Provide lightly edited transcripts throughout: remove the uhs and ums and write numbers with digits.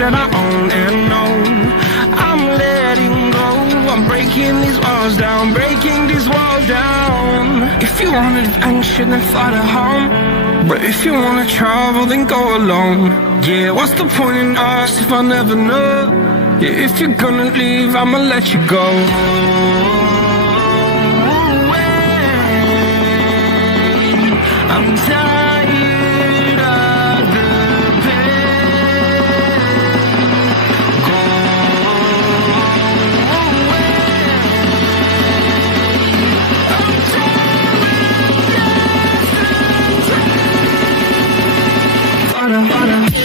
that I own and know. I'm letting go, I'm breaking these walls down, breaking these walls down. If you want adventure, then fly to home. But if you wanna travel, then go alone. Yeah, what's the point in us if I never know? Yeah, if you're gonna leave, I'ma let you go. I'm tired of the pain. Go away. I'm tired of dancing.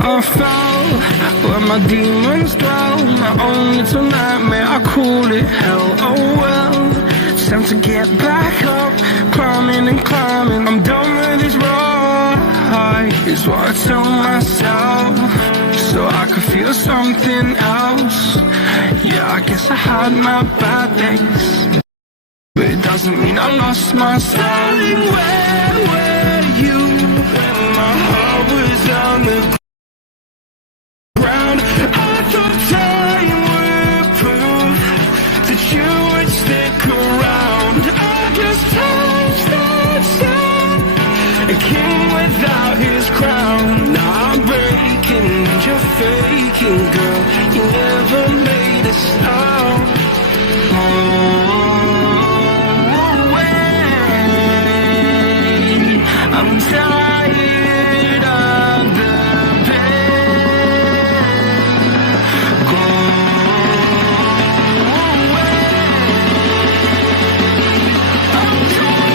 I fell where my demons dwell, my own little nightmare, I call it hell. Oh well, it's time to get back up, climbing and climbing. I'm done with this ride, is what I tell myself, so I could feel something else. Yeah, I guess I had my bad days, but it doesn't mean I lost myself. Darling, where were you when my heart was on the ground? I thought time would prove that you would stick around. I guess time stops out, a king without his crown. Now I'm breaking and you're faking, girl. You never made a sound. I'm tired of the pain. Go away. I'm tired.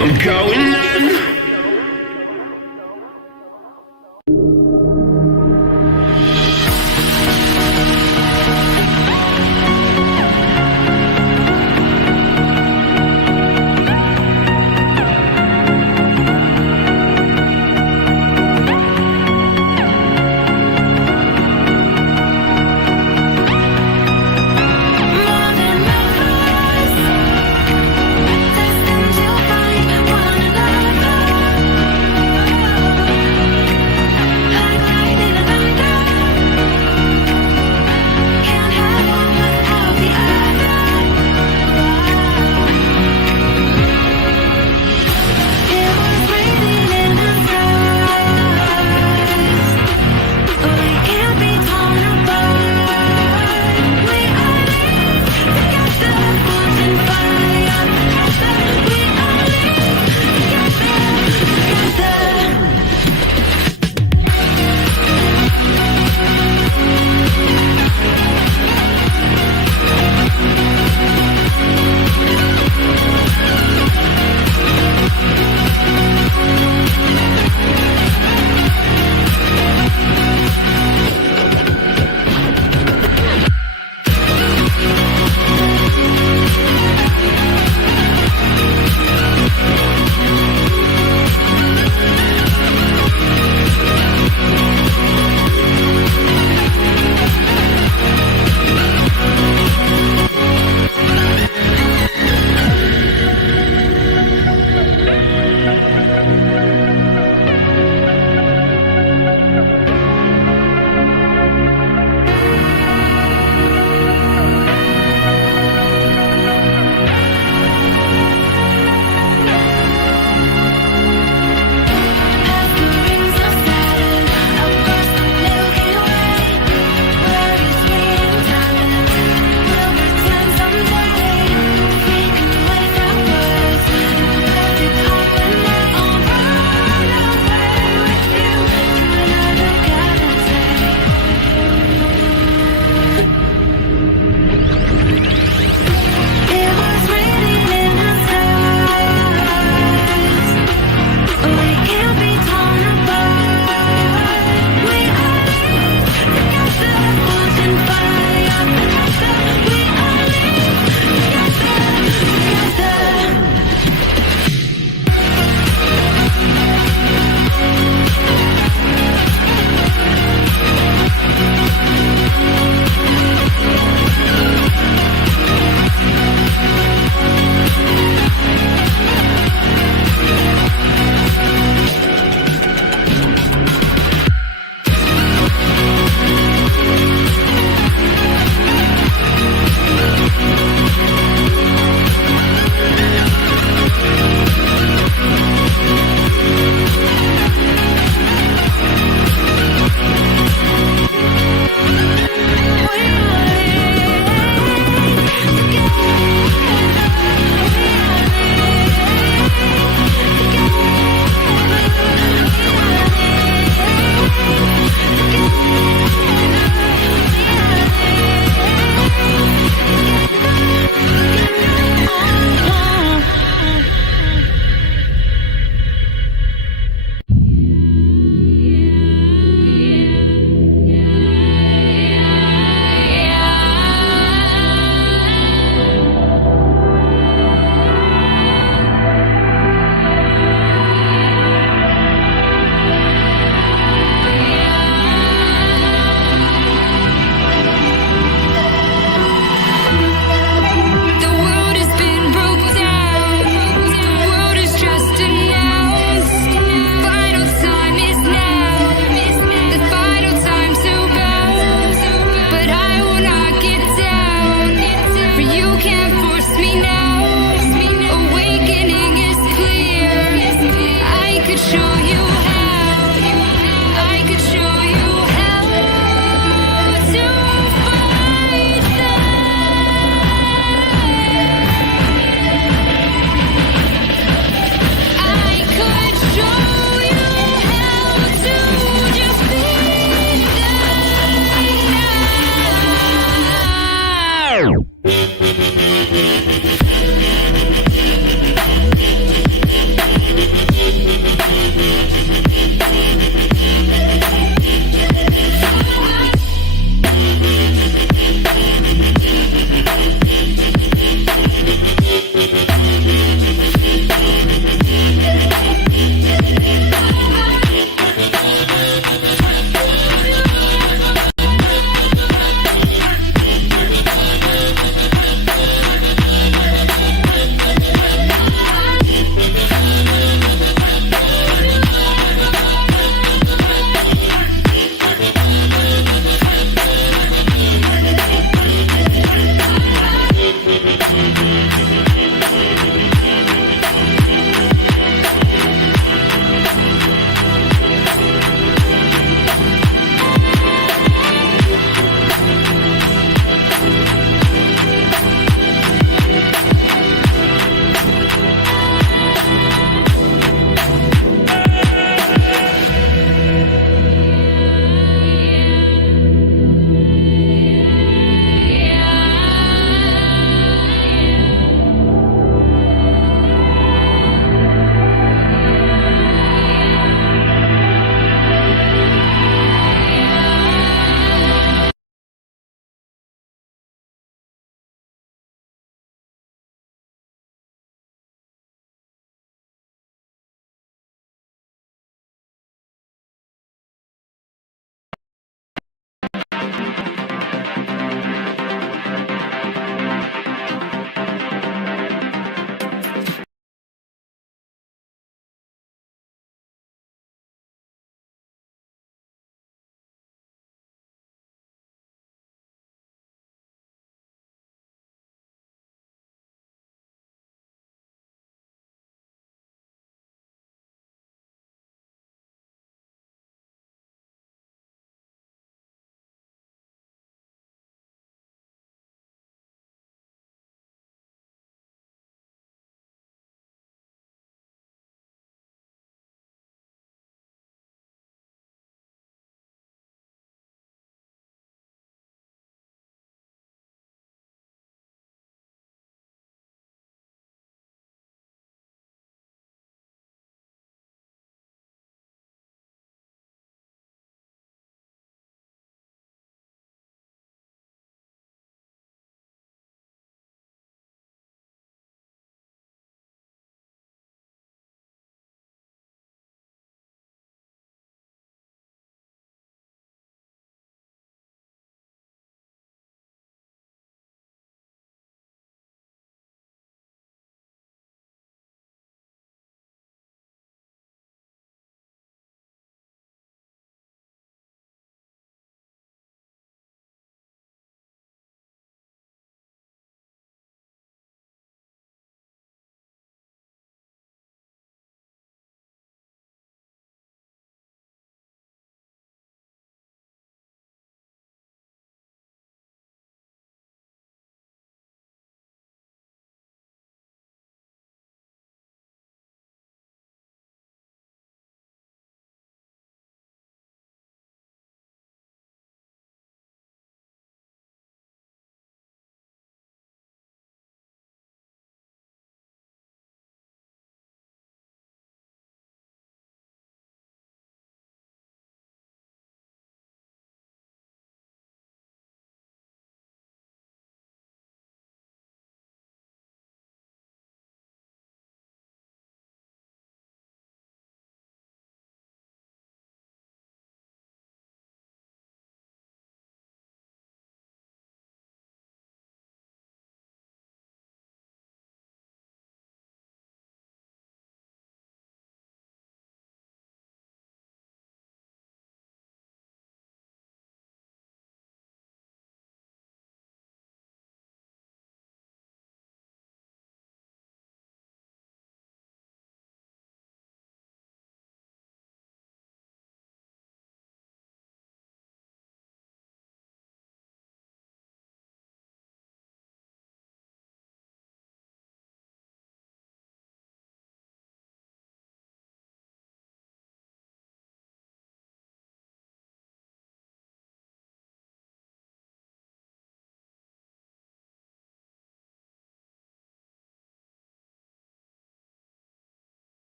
I'm going in. More than lovers, destined to find one another.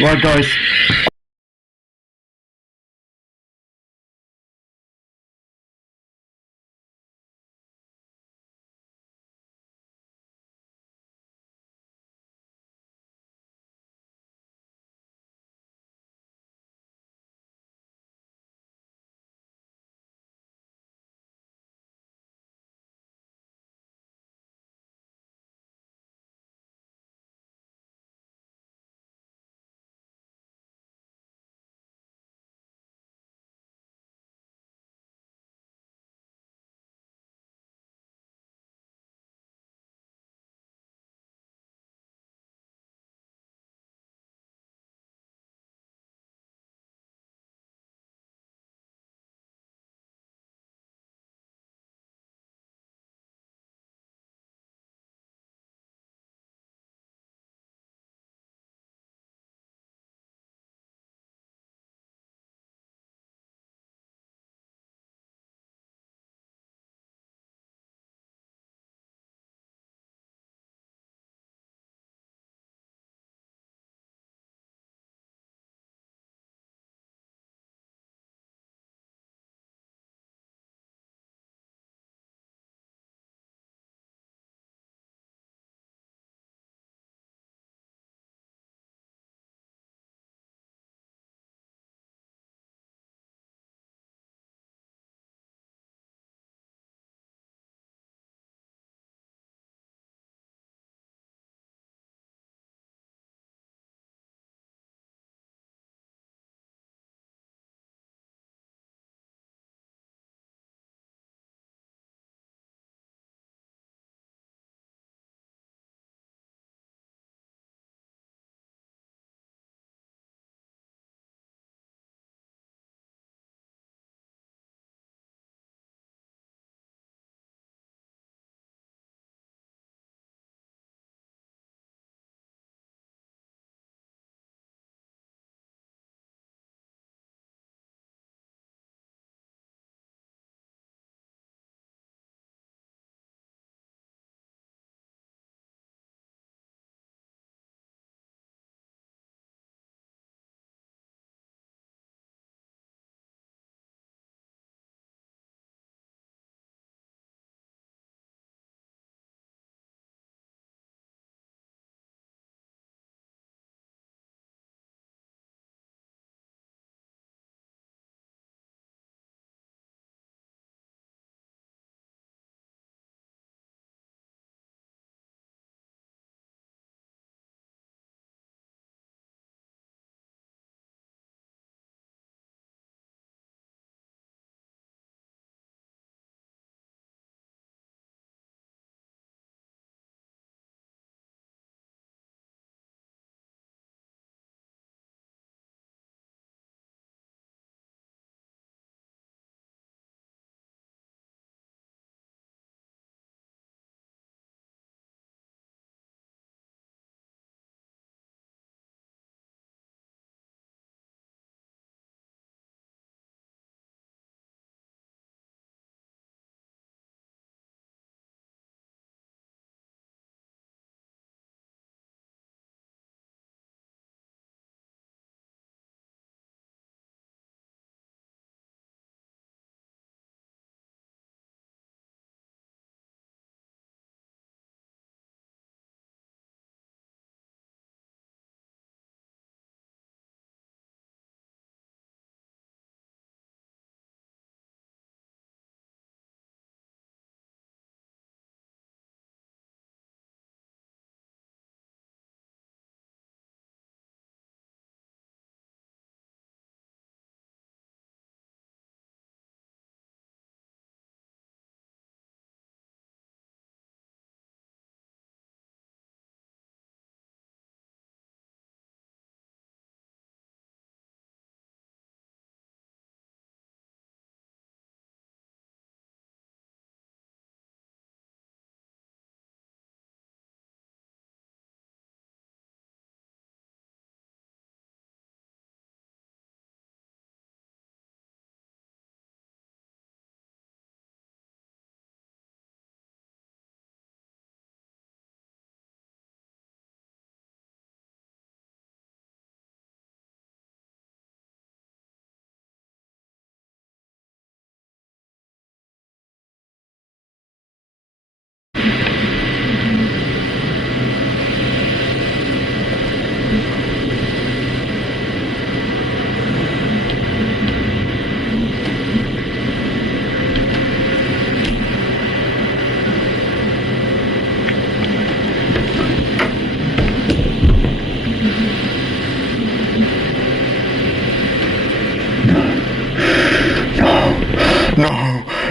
Right, guys.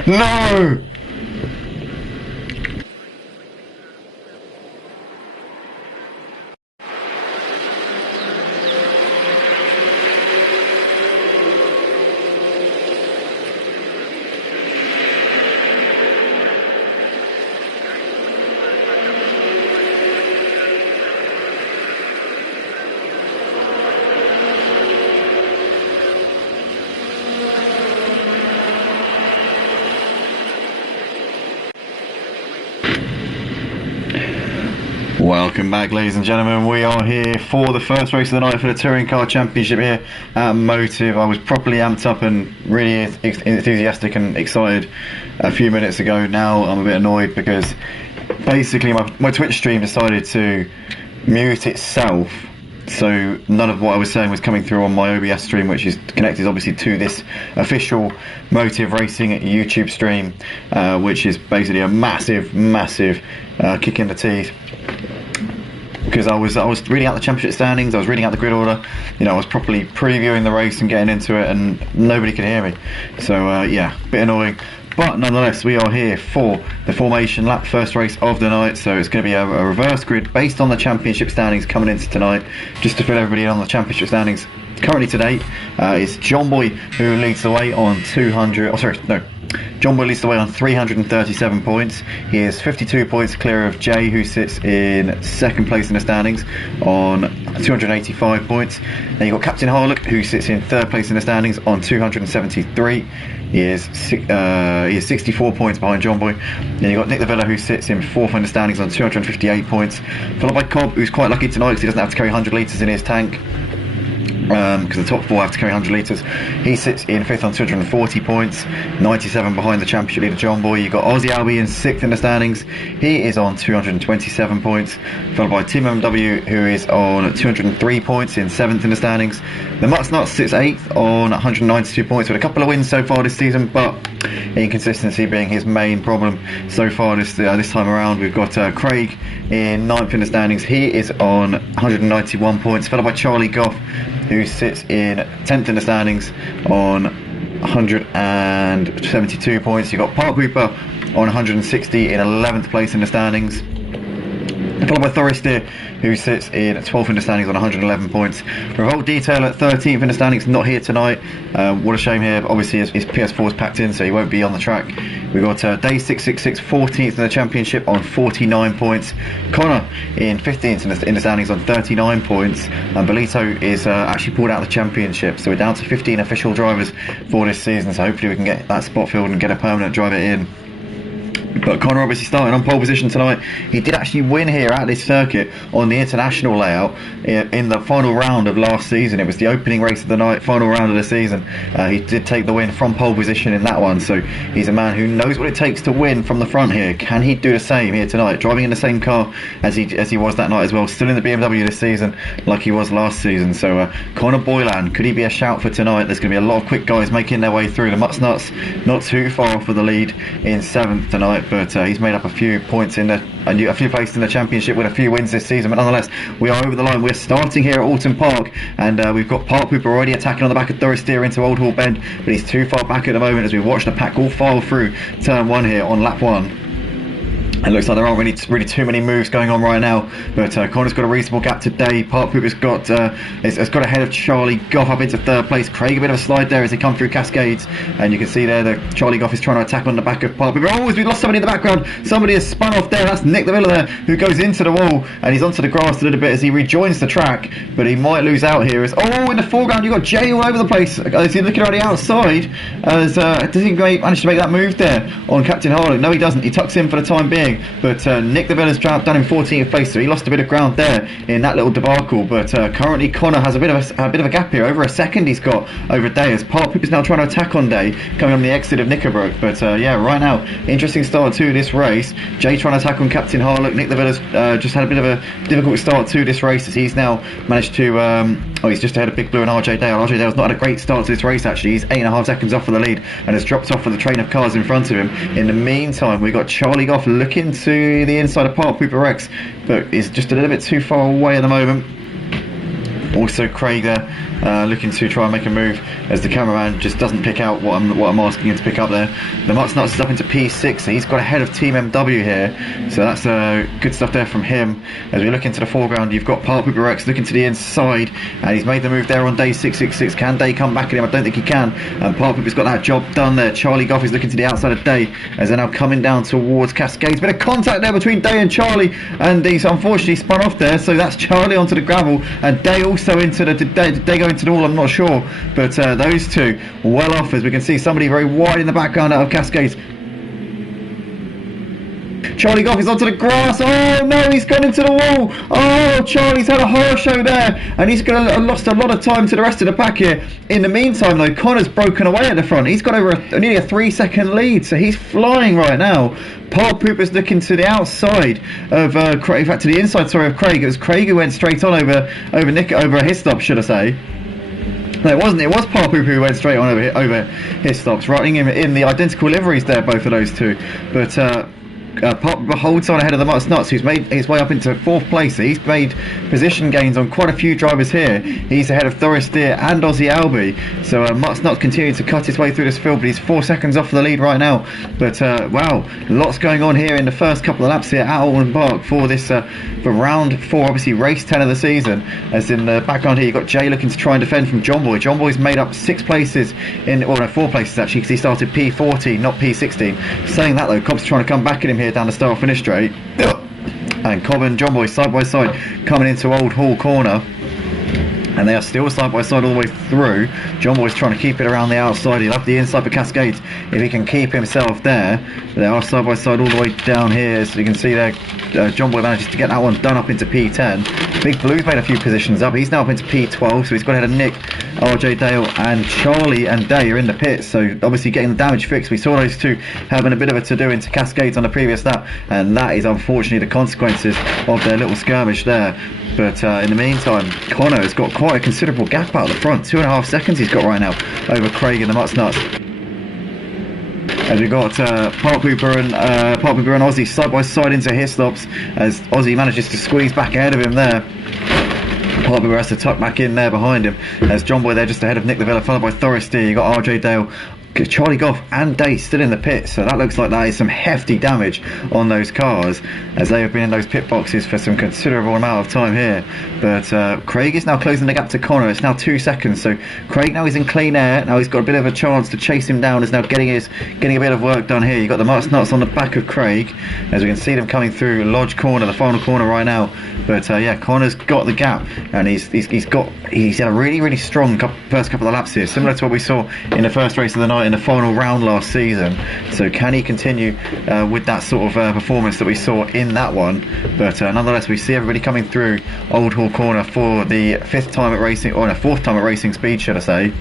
No! Welcome back, ladies and gentlemen. We are here for the first race of the night for the Touring Car Championship here at Motive. I was properly amped up and really enthusiastic and excited a few minutes ago. Now I'm a bit annoyed because basically my Twitch stream decided to mute itself, so none of what I was saying was coming through on my OBS stream, which is connected obviously to this official Motive Racing YouTube stream, which is basically a massive kick in the teeth. Because I was reading out the championship standings, I was reading out the grid order, you know, I was properly previewing the race and getting into it, and nobody could hear me. So yeah, a bit annoying. But nonetheless, we are here for the formation lap first race of the night. So it's going to be a reverse grid based on the championship standings coming into tonight. Just to fill everybody in on the championship standings currently to date, it's John Boy who leads the way on 200. Oh, sorry, no. John Boy leads the way on 337 points. He is 52 points clear of Jay, who sits in second place in the standings on 285 points. Then you've got Captain Harlock, who sits in third place in the standings on 273. He is 64 points behind John Boy. Then you've got Nick the Villa, who sits in fourth in the standings on 258 points. Followed by Cobb, who's quite lucky tonight because he doesn't have to carry 100 litres in his tank. Because the top four have to carry 100 litres. He sits in fifth on 240 points, 97 behind the championship leader John Boy. You've got Aussie Albie in sixth in the standings. He is on 227 points, followed by Team MW, who is on 203 points in seventh in the standings. The Mutts Nuts sits eighth on 192 points with a couple of wins so far this season, but inconsistency being his main problem so far this time around. We've got Craig in ninth in the standings. He is on 191 points, followed by Charlie Goff, who sits in 10th in the standings on 172 points. You've got Park Hooper on 160 in 11th place in the standings, followed by Thorister, who sits in 12th in the standings on 111 points. Revolt Detail at 13th in the standings, not here tonight. What a shame here. Obviously his PS4 is packed in, so he won't be on the track. We've got Day 666 14th in the championship on 49 points. Connor in 15th in the standings on 39 points. And Belito is actually pulled out of the championship, so we're down to 15 official drivers for this season, so hopefully we can get that spot filled and get a permanent driver in. But Connor obviously starting on pole position tonight. He did actually win here at this circuit on the international layout in the final round of last season. It was the opening race of the night, final round of the season. He did take the win from pole position in that one, so he's a man who knows what it takes to win from the front here. Can he do the same here tonight, driving in the same car as he was that night as well, still in the BMW this season like he was last season? So Connor Boylan, could he be a shout for tonight? There's going to be a lot of quick guys making their way through. The Mutts Nuts not too far for the lead in 7th tonight, but he's made up a few points a few places in the championship with a few wins this season. But nonetheless, we are over the line. We're starting here at Oulton Park, and we've got Park Hooper already attacking on the back of Doris Steer into Old Hall Bend, but he's too far back at the moment as we watch the pack all file through turn 1 here on lap 1. It looks like there aren't really too many moves going on right now, but Connor's got a reasonable gap today. Park Hooper's got ahead of Charlie Goff up into third place. Craig a bit of a slide there as they come through Cascades, and you can see there that Charlie Goff is trying to attack on the back of Park Hooper. Oh, we've lost somebody in the background. Somebody has spun off there. That's Nick the Villa there, who goes into the wall, and he's onto the grass a little bit as he rejoins the track, but he might lose out here. In the foreground you've got Jay all over the place as he's looking around the outside. Does he manage to make that move there on Captain Harlock? No, he doesn't. He tucks in for the time being, but Nick the Villa's down in 14th place, so he lost a bit of ground there in that little debacle. But currently Connor has a bit of a gap here, over a second he's got over Day, as Park Hooper's now trying to attack on Day coming on the exit of Knickerbrook. But yeah, right now interesting start to this race. Jay trying to attack on Captain Harlock. Nick the Villa's just had a bit of a difficult start to this race as he's now managed to he's just ahead of Big Blue and RJ Dale. RJ Dale's not had a great start to this race actually. He's 8.5 seconds off for the lead and has dropped off for the train of cars in front of him. In the meantime, we've got Charlie Goff looking to the inside of Park Hooper Rex, but is just a little bit too far away at the moment. Also Craig there looking to try and make a move as the cameraman just doesn't pick out what I'm asking him to pick up there. The Mutsnuts is up into P6, so he's got ahead of Team MW here, so that's good stuff there from him. As we look into the foreground, you've got Park Hooper Rex looking to the inside, and he's made the move there on day 666. Can Day come back at him? I don't think he can, and Park Hooper's got that job done there. Charlie Goff is looking to the outside of Day as they're now coming down towards Cascades. Bit of contact there between Day and Charlie, and he's unfortunately spun off there, so that's Charlie onto the gravel, and Day also into the, did Day go into the wall? I'm not sure, but those two well off, as we can see somebody very wide in the background out of Cascades. Charlie Goff is onto the grass. Oh no, he's gone into the wall. Oh, Charlie's had a horror show there, and he's lost a lot of time to the rest of the pack here. In the meantime though, Connor's broken away at the front. He's got over nearly a 3-second lead, so he's flying right now. Park Pooper's looking to the outside of Craig, in fact to the inside, sorry, of Craig. It was Craig who went straight on over Nick, over his stop, should I say. No, it wasn't. It was Park Hooper who went straight on over his stops, riding him in the identical liveries there, both of those two. But Park holds on ahead of the Mutsnuts, who's made his way up into 4th place. So he's made position gains on quite a few drivers here. He's ahead of Thoris Deer and Aussie Albie. So Mutsnuts continuing to cut his way through this field, but he's 4 seconds off the lead right now. But wow, lots going on here in the first couple of laps here at Oulton Park for this for round 4, obviously race 10 of the season. As in the background here, you've got Jay looking to try and defend from John Boy. John Boy's made up 6 places in, well no, 4 places actually, because he started P14, not P16. Saying that though, Cobb's trying to come back at him here down the start finish straight, and Cobb and John Boy side by side coming into Old Hall Corner, and they are still side by side all the way through. John Boy's trying to keep it around the outside. He'll have the inside for Cascades if he can keep himself there. They are side by side all the way down here, so you can see there John Boy manages to get that one done up into P10. Big Blue's made a few positions up. He's now up into P12, so he's got ahead of Nick, RJ Dale and Charlie and Day are in the pits, so obviously getting the damage fixed. We saw those two having a bit of a to-do into Cascades on the previous lap, and that is unfortunately the consequences of their little skirmish there. But in the meantime, Connor has got quite a considerable gap out the front. 2.5 seconds he's got right now over Craig and the Mutsnuts. As we've got Park Hooper and Aussie side by side into his stops, as Aussie manages to squeeze back ahead of him there. Park Hooper has to tuck back in there behind him, as John Boy there just ahead of Nick Lavilla, followed by Thoris Deer. You've got RJ Dale, Charlie Goff and Day still in the pit, so that looks like that is some hefty damage on those cars, as they have been in those pit boxes for some considerable amount of time here. But Craig is now closing the gap to Connor. It's now 2 seconds, so Craig now is in clean air. Now he's got a bit of a chance to chase him down, is now getting a bit of work done here. You've got the Mutsnuts on the back of Craig, as we can see them coming through Lodge Corner, the final corner right now. But yeah, Connor's got the gap, and he's had a really strong first couple of laps here, similar to what we saw in the first race of the night in the final round last season. So can he continue with that sort of performance that we saw in that one? But nonetheless, we see everybody coming through Old Hall Corner for the 5th time at racing, or no, 4th time at Racing Speed, should I say.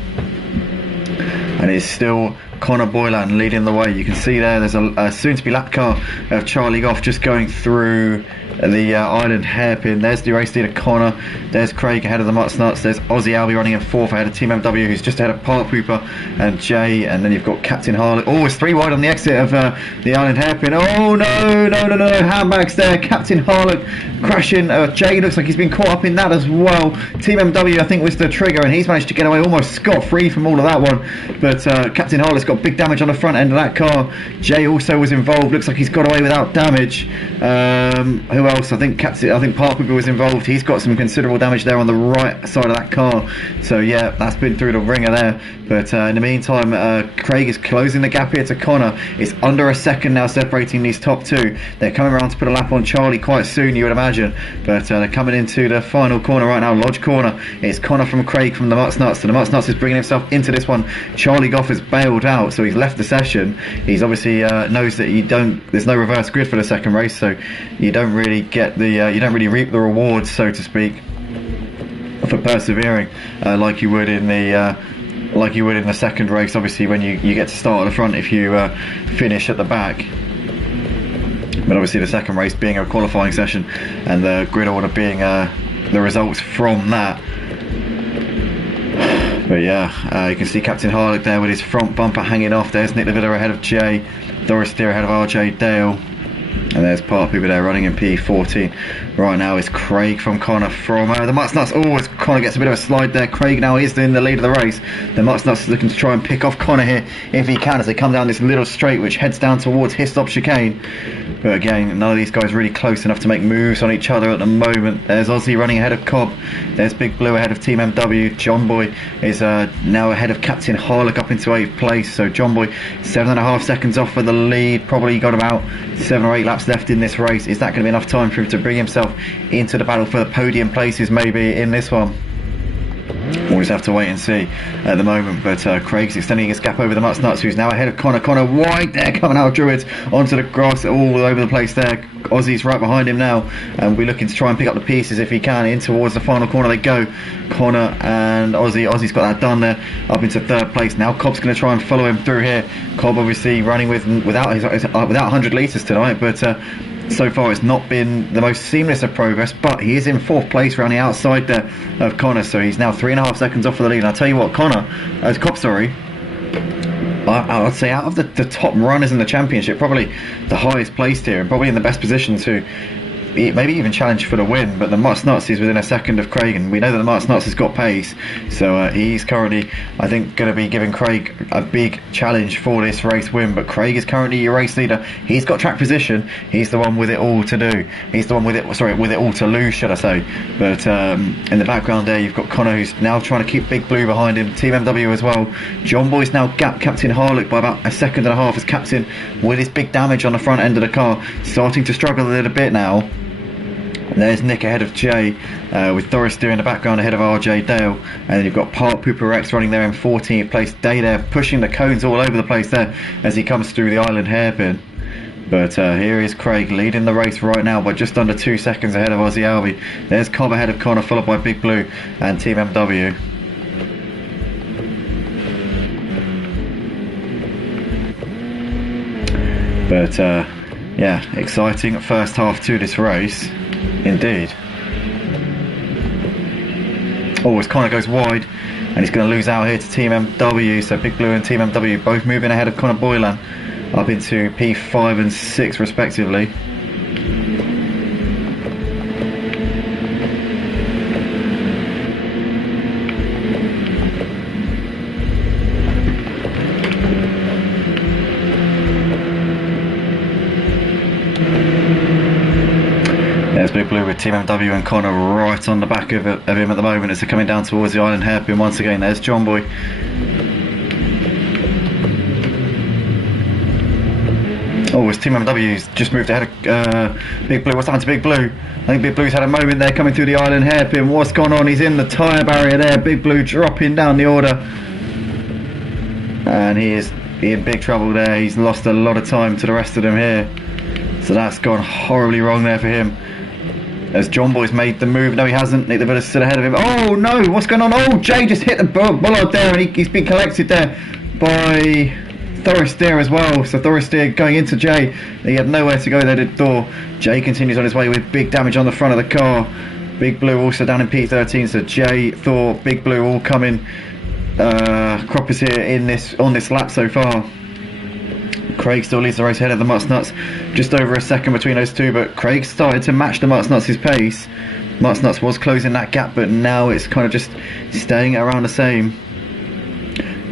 And it's still Connor Boylan leading the way. You can see there's a soon-to-be lap car of Charlie Goff just going through the island hairpin. There's the race leader Connor, there's Craig ahead of the Mutsnuts, there's Aussie Albie running in 4th ahead of Team MW, who's just ahead of Park Hooper and Jay, and then you've got Captain Harley. Oh, it's 3 wide on the exit of the island hairpin. Oh no, handbags there. Captain Harlock crashing. Jay looks like he's been caught up in that as well. Team MW I think was the trigger, and he's managed to get away almost scot-free from all of that one. But Captain Harlock's got big damage on the front end of that car. Jay also was involved. Looks like he's got away without damage. Who else? I think Park Hooper was involved. He's got some considerable damage there on the right side of that car. So yeah, that's been through the ringer there. But in the meantime, Craig is closing the gap here to Connor. It's under a second now separating these top two. They're coming around to put a lap on Charlie quite soon, you would imagine. But they're coming into the final corner right now, Lodge Corner. It's Connor from Craig from the Mutsnuts. So the Mutsnuts is bringing himself into this one. Charlie Goff has bailed out, so he's left the session. He's obviously knows that there's no reverse grid for the second race, so you don't really get the you don't really reap the rewards, so to speak, for persevering like you would in the second race. Obviously, when you get to start at the front if you finish at the back. But obviously the second race being a qualifying session, and the grid order being the results from that. But yeah, you can see Captain Harlock there with his front bumper hanging off. There's Nick Lavilla ahead of Jay, Doris Steer ahead of RJ Dale. And there's Park Hooper there running in P14. Right now is Craig from Connor from the Mutts Nuts. As Connor gets a bit of a slide there. Craig now is in the lead of the race. The Mutts Nuts is looking to try and pick off Connor here if he can, as they come down this little straight which heads down towards Hislop Chicane. But again, none of these guys really close enough to make moves on each other at the moment. There's Aussie running ahead of Cobb. There's Big Blue ahead of Team MW. John Boy is now ahead of Captain Harlock up into 8th place. So John Boy 7.5 seconds off for the lead. Probably got about 7 or 8 laps left in this race. Is that going to be enough time for him to bring himself into the battle for the podium places maybe in this one? We'll just have to wait and see at the moment. But Craig's extending his gap over the Mutts Nuts, who's now ahead of Connor. Connor wide there, coming out of Druids onto the grass all over the place there. Aussie's right behind him now, and we're looking to try and pick up the pieces if he can. In towards the final corner they go. Connor and Aussie. Aussie's got that done there, up into 3rd place. Now Cobb's going to try and follow him through here. Cobb obviously running without 100 litres tonight, but so far it's not been the most seamless of progress, but he is in 4th place around the outside there of Connor, so he's now 3.5 seconds off of the lead. And I'll tell you what, Cobb, I would say out of the top runners in the championship, probably the highest placed here and probably in the best position to maybe even challenge for the win. But the Mutts Nuts is within a second of Craig, and we know that the Mutts Nuts has got pace, so he's currently, I think, going to be giving Craig a big challenge for this race win. But Craig is currently your race leader. He's got track position. He's the one with it all to do. He's the one with it all to lose, should I say. But in the background there, you've got Connor, who's now trying to keep Big Blue behind him. Team MW as well. John Boy's now gapped Captain Harlock by about 1.5 seconds as Captain, with his big damage on the front end of the car, starting to struggle a little bit now. There's Nick ahead of Jay, with Thorister in the background ahead of RJ Dale, and then you've got Park Pooper Rex running there in 14th place. Day there pushing the cones all over the place there as he comes through the island hairpin. But here is Craig leading the race right now by just under 2 seconds ahead of Aussie Albie. There's Cobb ahead of Connor, followed by Big Blue and Team MW. But yeah, exciting first half to this race indeed. As Connor goes wide, and he's going to lose out here to Team MW. So Big Blue and Team MW both moving ahead of Connor Boylan up into P5 and 6 respectively. There's Big Blue with Team MW and Connor right on the back of him at the moment as they're coming down towards the island hairpin once again. There's John Boy. As Team MW's just moved ahead of Big Blue. What's happened to Big Blue? I think Big Blue's had a moment there coming through the island hairpin. What's gone on? He's in the tyre barrier there. Big Blue dropping down the order. And he is in big trouble there. He's lost a lot of time to the rest of them here. So that's gone horribly wrong there for him. As John Boy's made the move. No, he hasn't. Nick the Villa's still ahead of him. Oh no, what's going on? Oh, Jay just hit the bollard there, and he's been collected there by Thorister as well. So Thorister going into Jay. He had nowhere to go there, did Thor. Jay continues on his way with big damage on the front of the car. Big Blue also down in P13. So Jay, Thor, Big Blue all coming croppers here on this lap so far. Craig still leads the race ahead of the Mutts Nuts, just over a second between those two, but Craig started to match the Mutts Nuts' pace. Mutts Nuts was closing that gap, but now it's kind of just staying around the same.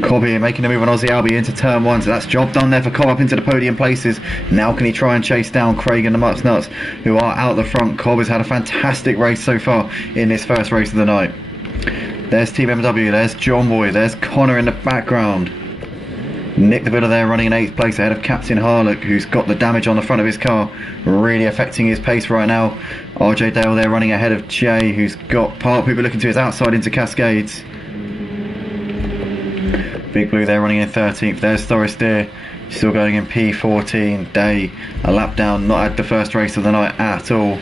Cobb here making a move on Aussie Albie into turn 1, so that's job done there for Cobb up into the podium places. Now can he try and chase down Craig and the Mutts Nuts, who are out the front. Cobb has had a fantastic race so far in this first race of the night. There's Team MW, there's John Boy, there's Connor in the background. Nick the Villa there running in 8th place ahead of Captain Harlock, who's got the damage on the front of his car, really affecting his pace right now. RJ Dale there running ahead of Jay, who's got Park Hooper looking to his outside into Cascades. Big Blue there running in 13th. There's Thorister still going in P14. Day a lap down, not had the first race of the night at all.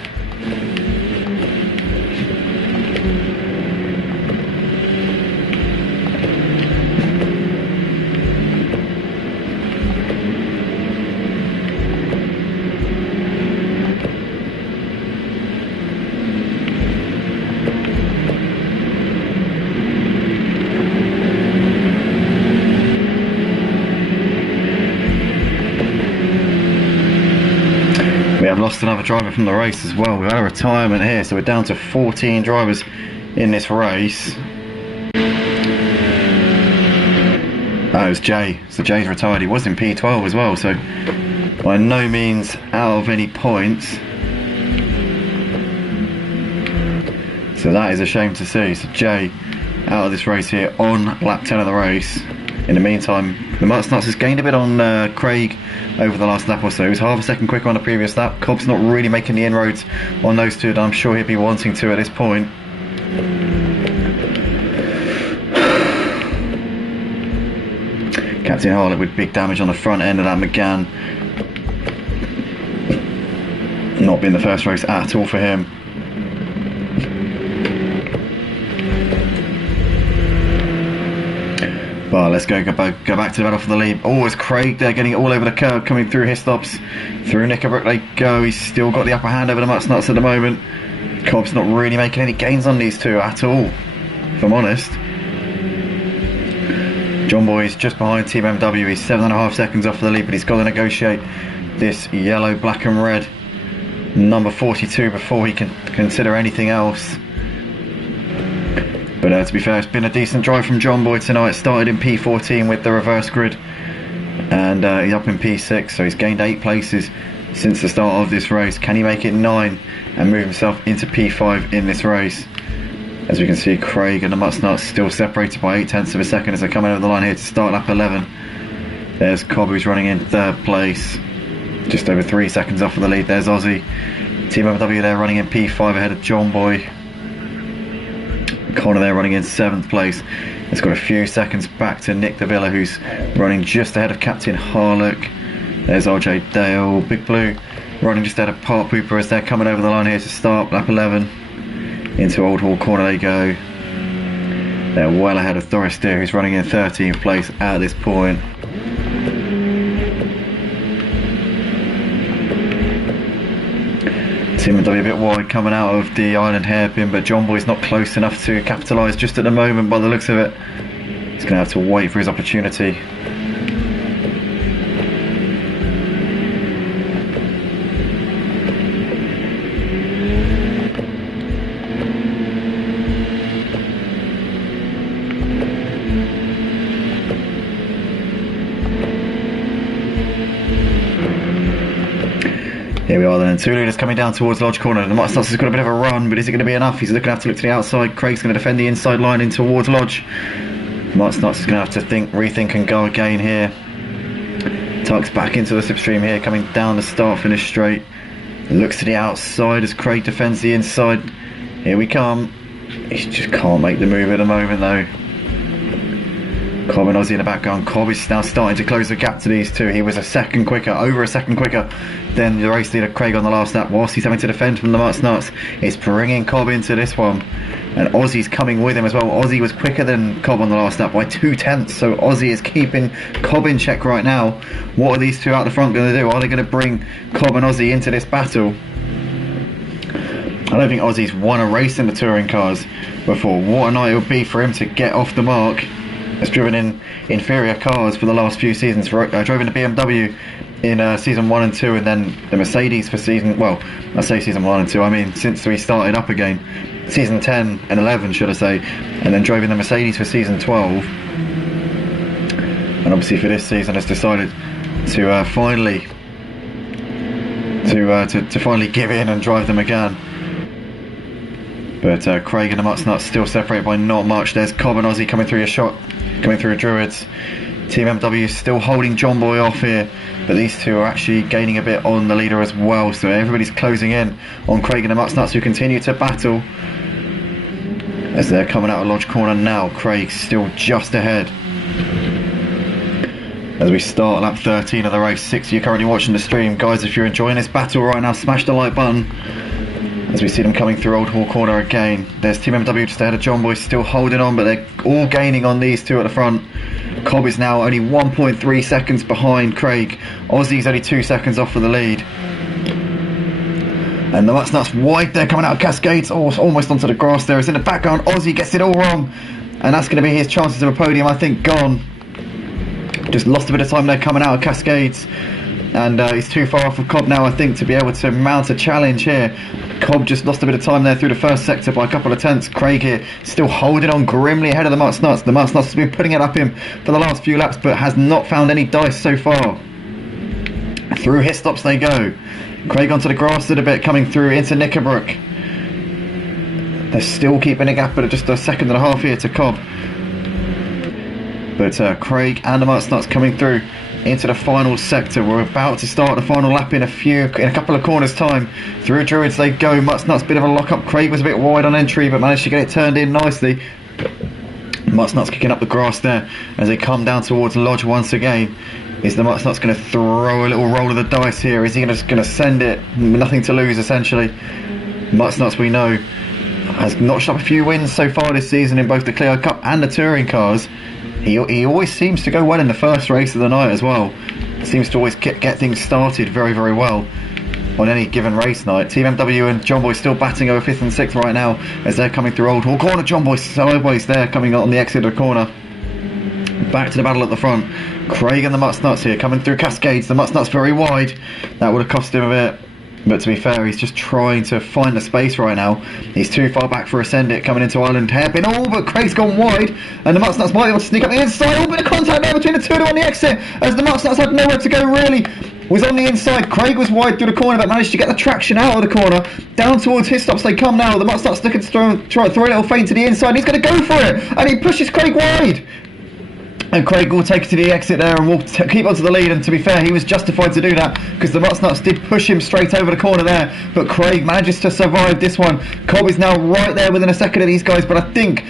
lost another driver from the race as well. We've had a retirement here, so we're down to 14 drivers in this race. That was Jay, so Jay's retired. He was in P12 as well, so by no means out of any points. So that is a shame to see. So Jay out of this race here on lap 10 of the race. In the meantime, the Nuts has gained a bit on Craig over the last lap or so. He was half a second quicker on the previous lap. Cobb's not really making the inroads on those two, and I'm sure he'd be wanting to at this point. Captain Harlett with big damage on the front end of that McGann. Not been the first race at all for him. But let's go back to the battle for the lead. Oh, it's Craig there getting it all over the curb, coming through his stops. Through Knickerbrook they go. He's still got the upper hand over the Nuts at the moment. Cobb's not really making any gains on these two at all, if I'm honest. John Boy's just behind Team MW. He's 7.5 seconds off the lead, but he's got to negotiate this yellow, black and red number 42 before he can consider anything else. But to be fair, it's been a decent drive from John Boy tonight. Started in P14 with the reverse grid, and he's up in P6, so he's gained 8 places since the start of this race. Can he make it 9 and move himself into P5 in this race? As we can see, Craig and the Nuts still separated by 0.8 of a second as they're coming over the line here to start lap 11. There's Cobb, who's running in 3rd place, just over 3 seconds off of the lead. There's Aussie. Team MW there running in P5 ahead of John Boy. Connor there running in 7th place. It's got a few seconds back to Nick Davila, who's running just ahead of Captain Harlock. There's RJ Dale. Big Blue running just ahead of Park Hooper as they're coming over the line here to start lap 11. Into Old Hall Corner they go. They're well ahead of Thorister, who's running in 13th place at this point. Team MW a bit wide coming out of the island hairpin, but John Boy's not close enough to capitalise just at the moment by the looks of it. He's going to have to wait for his opportunity. Here we are then, 2 leaders coming down towards Lodge Corner. The Nuts has got a bit of a run, but is it going to be enough? He's looking to have to look to the outside. Craig's going to defend the inside line in towards Lodge. Nuts is going to have to rethink and go again here. Tucks back into the slipstream here, coming down the start finish straight. Looks to the outside as Craig defends the inside. Here we come. He just can't make the move at the moment though. Cobb and Aussie in the background. Cobb is now starting to close the gap to these two. He was over a second quicker than the race leader Craig on the last lap. Whilst he's having to defend from the Nuts, it's bringing Cobb into this one. And Aussie's coming with him as well. Aussie was quicker than Cobb on the last lap by 0.2, so Aussie is keeping Cobb in check right now. What are these two out the front going to do? Are they going to bring Cobb and Aussie into this battle? I don't think Aussie's won a race in the touring cars before. What a night it would be for him to get off the mark. Has driven in inferior cars for the last few seasons. Drove in the BMW in season 1 and 2, and then the Mercedes for season, well, I say season 1 and 2, I mean since we started up again, season 10 and 11 should I say, and then drove in the Mercedes for season 12, and obviously for this season has decided to finally give in and drive them again. But Craig and the Nuts still separated by not much. There's Cobb and Aussie coming through coming through Druids. Team MW is still holding John Boy off here, but these two are actually gaining a bit on the leader as well, so everybody's closing in on Craig and the Nuts, who continue to battle as they're coming out of Lodge Corner now. Craig's still just ahead as we start lap 13 of the race. 6 of you currently watching the stream. Guys, if you're enjoying this battle right now, smash the like button as we see them coming through Old Hall Corner again. There's Team MW just ahead of John Boy, still holding on, but they're all gaining on these two at the front. Cobb is now only 1.3 seconds behind Craig. Aussie's only 2 seconds off of the lead. And the Nuts wide there, coming out of Cascades, almost onto the grass there. It's in the background. Aussie gets it all wrong, and that's going to be his chances of a podium, I think, gone. Just lost a bit of time there coming out of Cascades. and he's too far off of Cobb now, I think, to be able to mount a challenge here. Cobb just lost a bit of time there through the first sector by a couple of tenths. Craig here still holding on grimly ahead of the Mutt Snuts. The Mutt Snuts has been putting it up him for the last few laps, but has not found any dice so far. Through his stops they go. Craig onto the grass a bit, coming through into Knickerbrook. They're still keeping a gap, but just a second and a half here to Cobb. But Craig and the Mutt Snuts coming through into the final sector. We're about to start the final lap in a couple of corners time. Through Druids they go. Mutt Snuts, bit of a lock up. Craig was a bit wide on entry, but managed to get it turned in nicely. Mutt Snuts kicking up the grass there as they come down towards Lodge once again. Is the Mutt Snuts going to throw a little roll of the dice here? Is he just going to send it? Nothing to lose, essentially. Mutt Snuts, we know, has notched up a few wins so far this season in both the Clio Cup and the touring cars. He always seems to go well in the first race of the night as well. Seems to always get things started very, very well on any given race night. Team MW and John Boy still batting over 5th and 6th right now as they're coming through Old Hall Corner. John Boy sideways there, coming on the exit of the corner. Back to the battle at the front. Craig and the Mutt Snuts here coming through Cascades. The Mutt Snuts very wide. That would have cost him a bit. But to be fair, he's just trying to find the space right now. He's too far back for Ascend It, coming into Island hairpin. Oh, but Craig's gone wide, and the Mutt Snuts might be able to sneak up the inside. Oh, bit of contact there between the two of them on the exit, as the Mutt Snuts had nowhere to go really. Was on the inside. Craig was wide through the corner, but managed to get the traction out of the corner. Down towards his stops they come now. The Mutt Snuts looking to throw a little feint to the inside. He's going to go for it, and he pushes Craig wide. And Craig will take it to the exit there and will keep on to the lead. And to be fair, he was justified to do that because the Mutt Snuts did push him straight over the corner there. But Craig manages to survive this one. Cobb is now right there within a second of these guys, but I think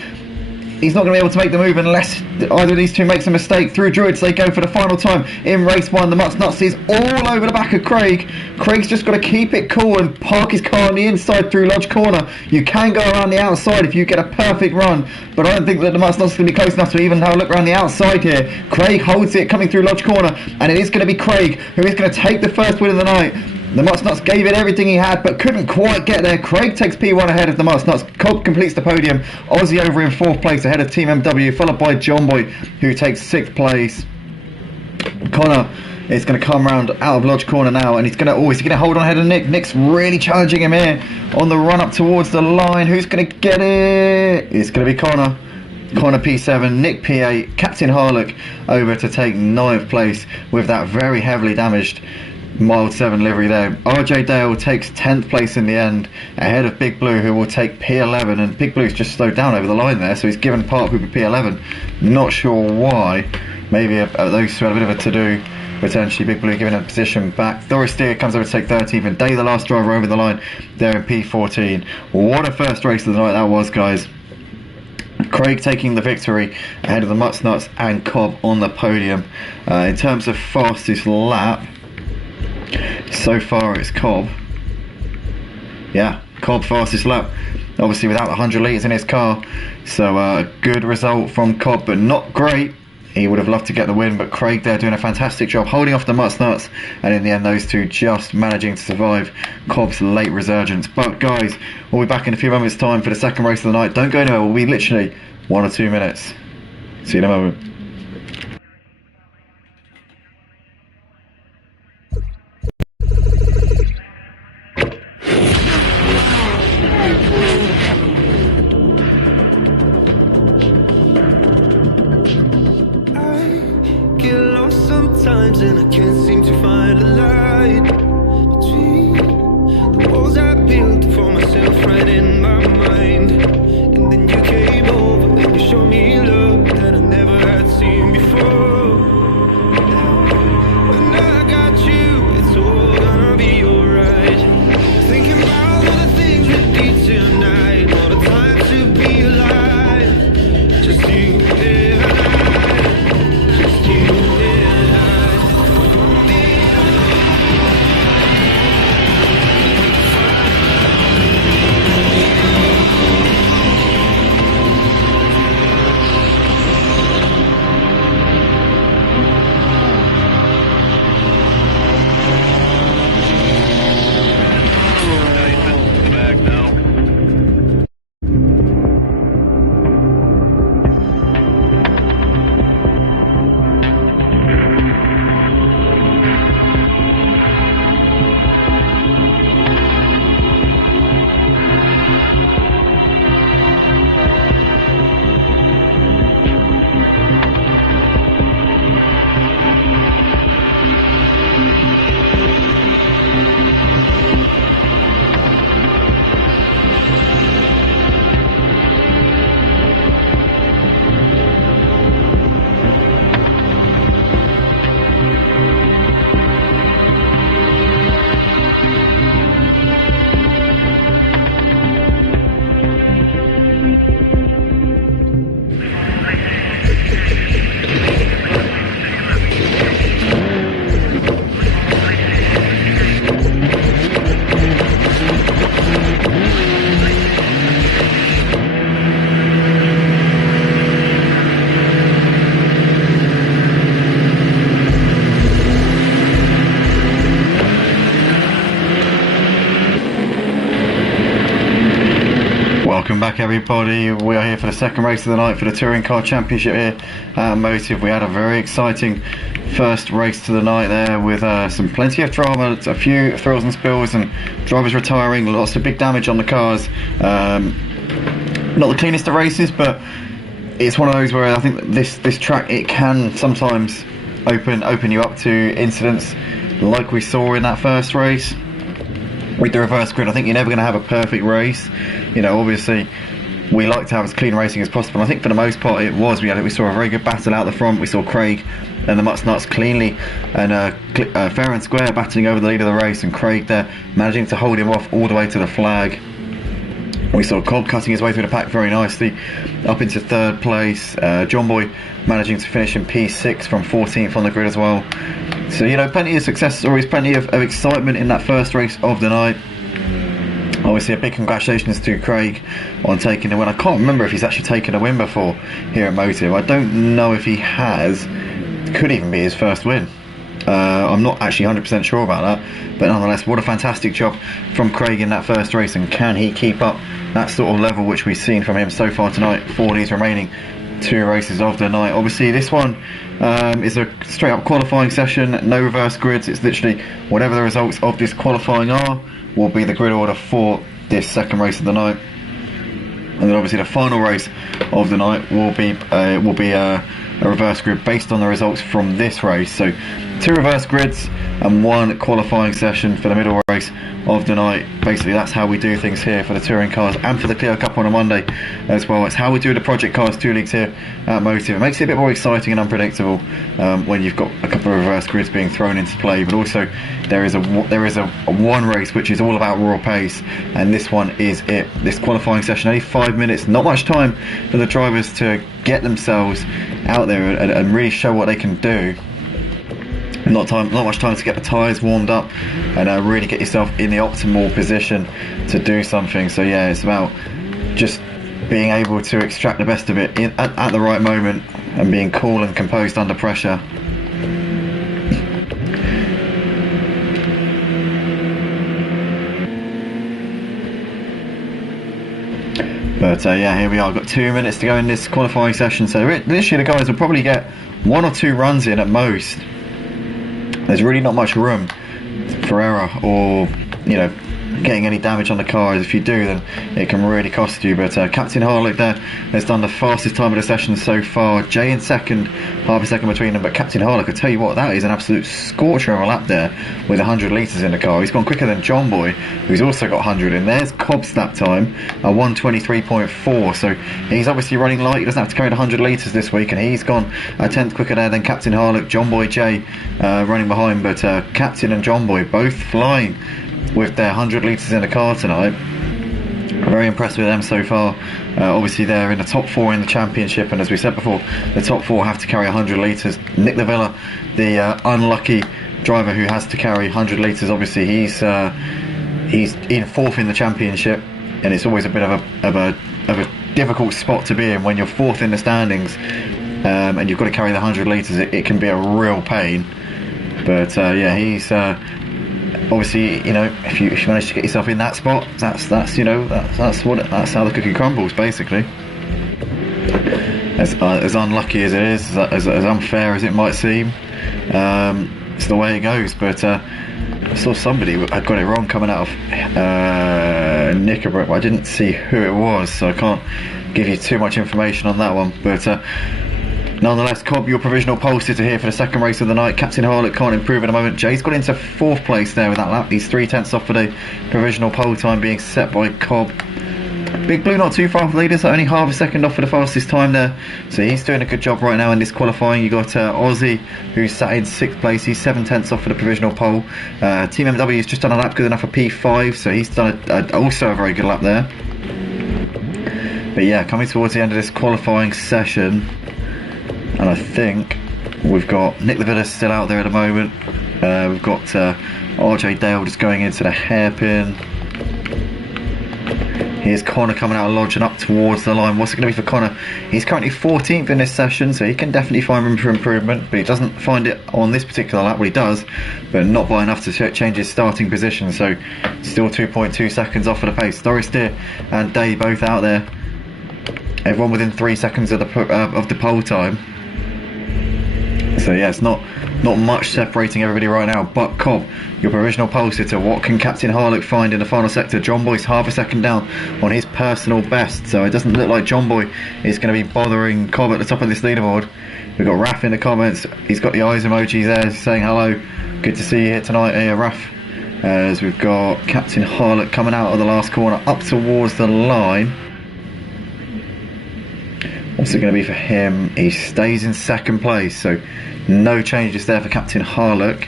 he's not going to be able to make the move unless either of these two makes a mistake. Through Druids they go for the final time in race 1. The Mutt Snuts is all over the back of Craig. Craig's just got to keep it cool and park his car on the inside through Lodge Corner. You can go around the outside if you get a perfect run, but I don't think that the Mutt Snuts is going to be close enough to even have a look around the outside here. Craig holds it coming through Lodge Corner, and it is going to be Craig who is going to take the first win of the night. The Mutt Snuts gave it everything he had, but couldn't quite get there. Craig takes P1 ahead of the Mutt Snuts. Cobb completes the podium. Aussie over in 4th place ahead of Team MW, followed by John Boy, who takes 6th place. Connor is going to come round out of Lodge Corner now, and he's going to hold on ahead of Nick. Nick's really challenging him here on the run up towards the line. Who's going to get it? It's going to be Connor. Connor P7, Nick P8, Captain Harlock over to take 9th place with that very heavily damaged Mild 7 livery there. RJ Dale takes 10th place in the end ahead of Big Blue, who will take P11, and Big Blue's just slowed down over the line there, so he's given Park Hooper P11. Not sure why. Maybe those two had a bit of a to-do. Potentially Big Blue giving a position back. Doris Steer comes over to take 13th, and Day the last driver over the line there in P14. What a first race of the night that was, guys. Craig taking the victory ahead of the Mutt Snuts and Cobb on the podium. In terms of fastest lap, so far it's Cobb. Yeah, Cobb fastest lap, obviously without 100 litres in his car, so a good result from Cobb, but not great. He would have loved to get the win, but Craig there doing a fantastic job holding off the Mutt Snuts, and in the end those two just managing to survive Cobb's late resurgence. But guys, we'll be back in a few moments time for the second race of the night. Don't go anywhere, we'll be literally 1 or 2 minutes. See you in a moment. And I can't seem to find a light between the walls I built for myself right in my mind. And then you came over and you showed me love that I never had seen before. Now, when I got you, it's all gonna be alright. Thinking about all the things we did tonight, all the time to be alive. Just you and I, just you and I. Welcome back, everybody. We are here for the second race of the night for the Touring Car Championship here at Motive. We had a very exciting first race to the night there with plenty of drama, a few thrills and spills, and drivers retiring, lots of big damage on the cars. Not the cleanest of races, but it's one of those where I think this track, it can sometimes open you up to incidents like we saw in that first race with the reverse grid. I think you're never going to have a perfect race. You know, obviously we like to have as clean racing as possible. I think for the most part it was. We saw a very good battle out the front. We saw Craig and the Mutts Nuts cleanly and fair and square battling over the lead of the race, and Craig there managing to hold him off all the way to the flag. We saw Cobb cutting his way through the pack very nicely up into third place. John Boy managing to finish in P6 from 14th on the grid as well. So, you know, plenty of success stories, plenty of excitement in that first race of the night. Obviously a big congratulations to Craig on taking the win. I can't remember if he's actually taken a win before here at Motive. I don't know if he has. It could even be his first win. I'm not actually 100% sure about that, but nonetheless, what a fantastic job from Craig in that first race, and can he keep up that sort of level which we've seen from him so far tonight for these remaining two races of the night. Obviously this one is a straight up qualifying session, no reverse grids. It's literally whatever the results of this qualifying are will be the grid order for this second race of the night, and then obviously the final race of the night will be a reverse grid based on the results from this race. So 2 reverse grids and 1 qualifying session for the middle race of the night. Basically that's how we do things here for the touring cars and for the Clio Cup on a Monday as well. It's how we do the Project Cars 2 leagues here at Motive. It makes it a bit more exciting and unpredictable when you've got a couple of reverse grids being thrown into play, but also there is a one race which is all about raw pace, and this one is it. This qualifying session, only 5 minutes, not much time for the drivers to get themselves out there and really show what they can do. Not much time to get the tyres warmed up and really get yourself in the optimal position to do something. So yeah, it's about just being able to extract the best of it at the right moment and being cool and composed under pressure. But yeah, here we are. Got 2 minutes to go in this qualifying session. So initially the guys will probably get 1 or 2 runs in at most. There's really not much room for error or, you know, getting any damage on the cars. If you do, then it can really cost you. But Captain Harlock there has done the fastest time of the session so far. Jay in second, half a second between them. But Captain Harlock, I tell you what, that is an absolute scorcher of a lap there with 100 litres in the car. He's gone quicker than John Boy, who's also got 100 in. There's Cobb's lap time, 1:23.4. So he's obviously running light. He doesn't have to carry 100 litres this week, and he's gone a tenth quicker there than Captain Harlock. John Boy, Jay running behind, but Captain and John Boy both flying with their 100 litres in the car tonight. Very impressed with them so far. Obviously they're in the top 4 in the championship, and as we said before, the top 4 have to carry 100 litres. Nick Lavilla, the unlucky driver who has to carry 100 litres, obviously he's in 4th in the championship, and it's always a bit of a difficult spot to be in when you're 4th in the standings and you've got to carry the 100 litres. It can be a real pain. But yeah, he's obviously, you know, if you manage to get yourself in that spot, that's how the cookie crumbles, basically. As unlucky as it is, as unfair as it might seem, it's the way it goes. But I saw somebody had got it wrong coming out of Knickerbrook, but I didn't see who it was, so I can't give you too much information on that one. But nonetheless, Cobb, your provisional pole sitter here for the second race of the night. Captain Harlock can't improve at the moment. Jay's got into 4th place there with that lap. He's 3/10 off for the provisional pole time being set by Cobb. Big Blue not too far from leaders, only half a second off for the fastest time there. So he's doing a good job right now in this qualifying. You got Aussie, who's sat in 6th place. He's 7/10 off for the provisional pole. Team MW has just done a lap good enough for P5, so he's done also a very good lap there. But yeah, coming towards the end of this qualifying session, and I think we've got Nick Lavilla still out there at the moment. We've got RJ Dale just going into the hairpin. Here's Connor coming out of Lodge and up towards the line. What's it going to be for Connor? He's currently 14th in this session, so he can definitely find room for improvement, but he doesn't find it on this particular lap. Well, he does, but not by enough to change his starting position, so still 2.2 seconds off of the pace. Thorister and Day both out there. Everyone within 3 seconds of the pole time. So yeah, it's not much separating everybody right now. But Cobb, your provisional pole sitter, what can Captain Harlock find in the final sector? John Boy's half a second down on his personal best, so it doesn't look like John Boy is going to be bothering Cobb at the top of this leaderboard. We've got Raf in the comments. He's got the eyes emojis there saying hello. Good to see you here tonight, Raf. As we've got Captain Harlock coming out of the last corner up towards the line. What's it going to be for him? He stays in second place, so no changes there for Captain Harlock.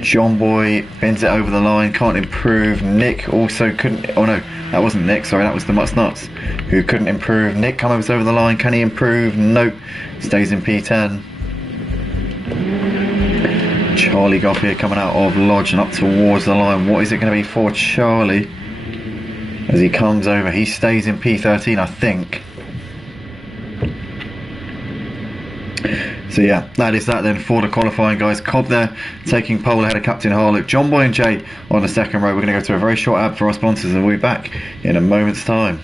John Boy bends it over the line, can't improve. Nick also couldn't. Oh no, that wasn't Nick, sorry, that was the Mutts Nuts who couldn't improve. Nick comes over the line, can he improve? Nope, stays in P10. Charlie Goff here coming out of Lodge and up towards the line. What is it going to be for Charlie as he comes over? He stays in P13, I think. So yeah, that is that then for the qualifying, guys. Cobb there taking pole ahead of Captain Harlock. John Boy and Jay on the second row. We're going to go to a very short ad for our sponsors and we'll be back in a moment's time.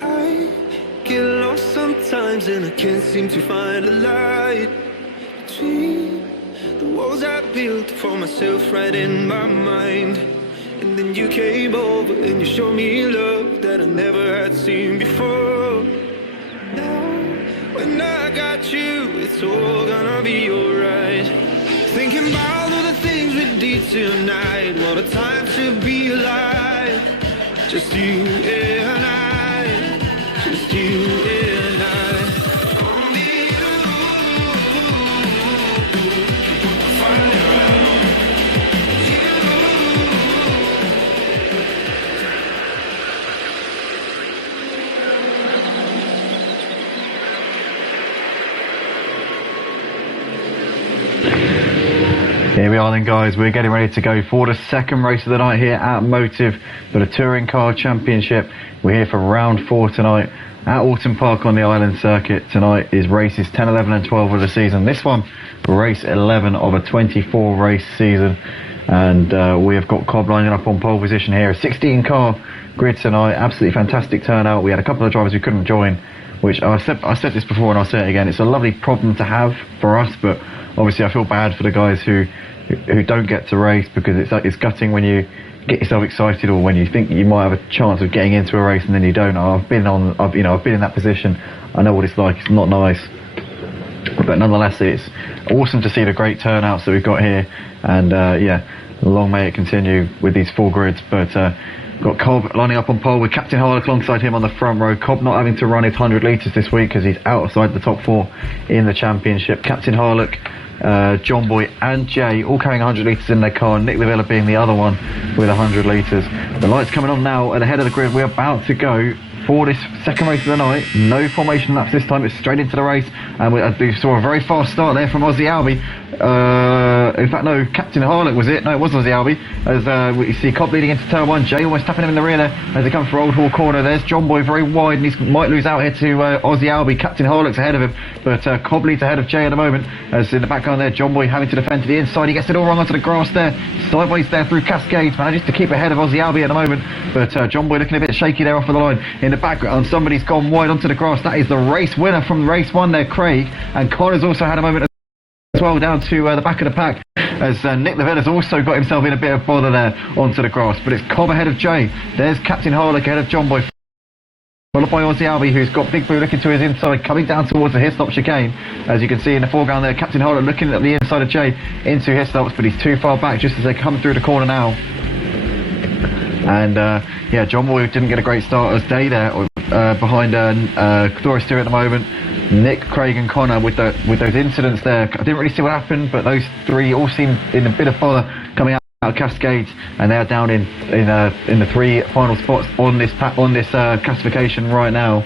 I get lost sometimes and I can't seem to find a light between the walls I built for myself right in my mind. And then you came over and you showed me love that I never had seen before. Now, when I got you, it's all gonna be alright. Thinking about all the things we did tonight. What a time to be alive. Just you and I. Just you and I. Here we are then, guys. We're getting ready to go for the second race of the night here at Motive for the Touring Car Championship. We're here for round 4 tonight at Oulton Park on the Island Circuit. Tonight is races 10, 11 and 12 of the season. This one, race 11 of a 24 race season. And we have got Cobb lining up on pole position here. A 16 car grid tonight. Absolutely fantastic turnout. We had a couple of drivers who couldn't join, which I said this before and I'll say it again. It's a lovely problem to have for us, but obviously I feel bad for the guys who don't get to race, because it's gutting when you get yourself excited or when you think you might have a chance of getting into a race and then you don't. I've been in that position. I know what it's like. It's not nice, but nonetheless it's awesome to see the great turnouts that we've got here. And yeah, long may it continue with these 4 grids. But got Cobb lining up on pole with Captain Harlock alongside him on the front row. Cobb not having to run his 100 litres this week because he's outside the top 4 in the championship. Captain Harlock, John Boy and Jay all carrying 100 litres in their car, Nick Lavilla being the other one with 100 litres. The lights coming on now at the head of the grid. We're about to go for this second race of the night. No formation laps this time, it's straight into the race. And we saw a very fast start there from Aussie Albie. In fact, no, Captain Harlock was it? No, it was Aussie Albie. As we see Cobb leading into turn 1, Jay almost tapping him in the rear there as they come for Old Hall Corner. There's John Boy very wide and he might lose out here to Aussie Albie. Captain Harlock's ahead of him, but Cobb leads ahead of Jay at the moment. As in the background there, John Boy having to defend to the inside. He gets it all wrong onto the grass there, sideways there through Cascades, manages to keep ahead of Aussie Albie at the moment, but John Boy looking a bit shaky there off of the line. In the background, somebody's gone wide onto the grass. That is the race winner from race 1 there, Craig, and Connor's also had a moment as well down to the back of the pack, as Nick Lavilla's also got himself in a bit of bother there onto the grass. But it's Cobb ahead of Jay. There's Captain Harlock ahead of John Boy, followed by Aussie Albie, who's got Big Blue looking to his inside, coming down towards the Hislop chicane. As you can see in the foreground there, Captain Harlock looking at the inside of Jay into Hislops, but he's too far back just as they come through the corner now. And yeah, John Boy didn't get a great start as Day there behind Doris Steer at the moment. Nick, Craig and Connor with those incidents there. I didn't really see what happened, but those 3 all seemed in a bit of bother coming out out Cascades, and they're down in the 3 final spots on this classification right now.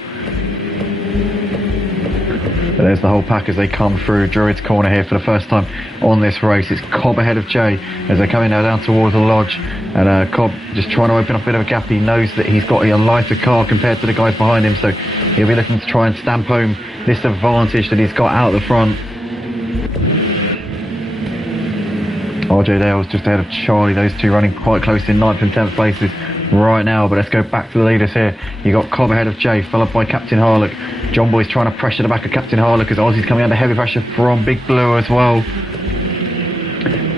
But there's the whole pack as they come through Druid's Corner here for the first time on this race. It's Cobb ahead of Jay as they're coming now down towards the lodge, and Cobb just trying to open up a bit of a gap. He knows that he's got a lighter car compared to the guys behind him, so he'll be looking to try and stamp home this advantage that he's got out the front. RJ Dale's just ahead of Charlie, those two running quite close in 9th and 10th places right now. But let's go back to the leaders here. You got Cobb ahead of Jay, followed by Captain Harlock. John Boy's trying to pressure the back of Captain Harlock as Ozzy's coming under heavy pressure from Big Blue as well.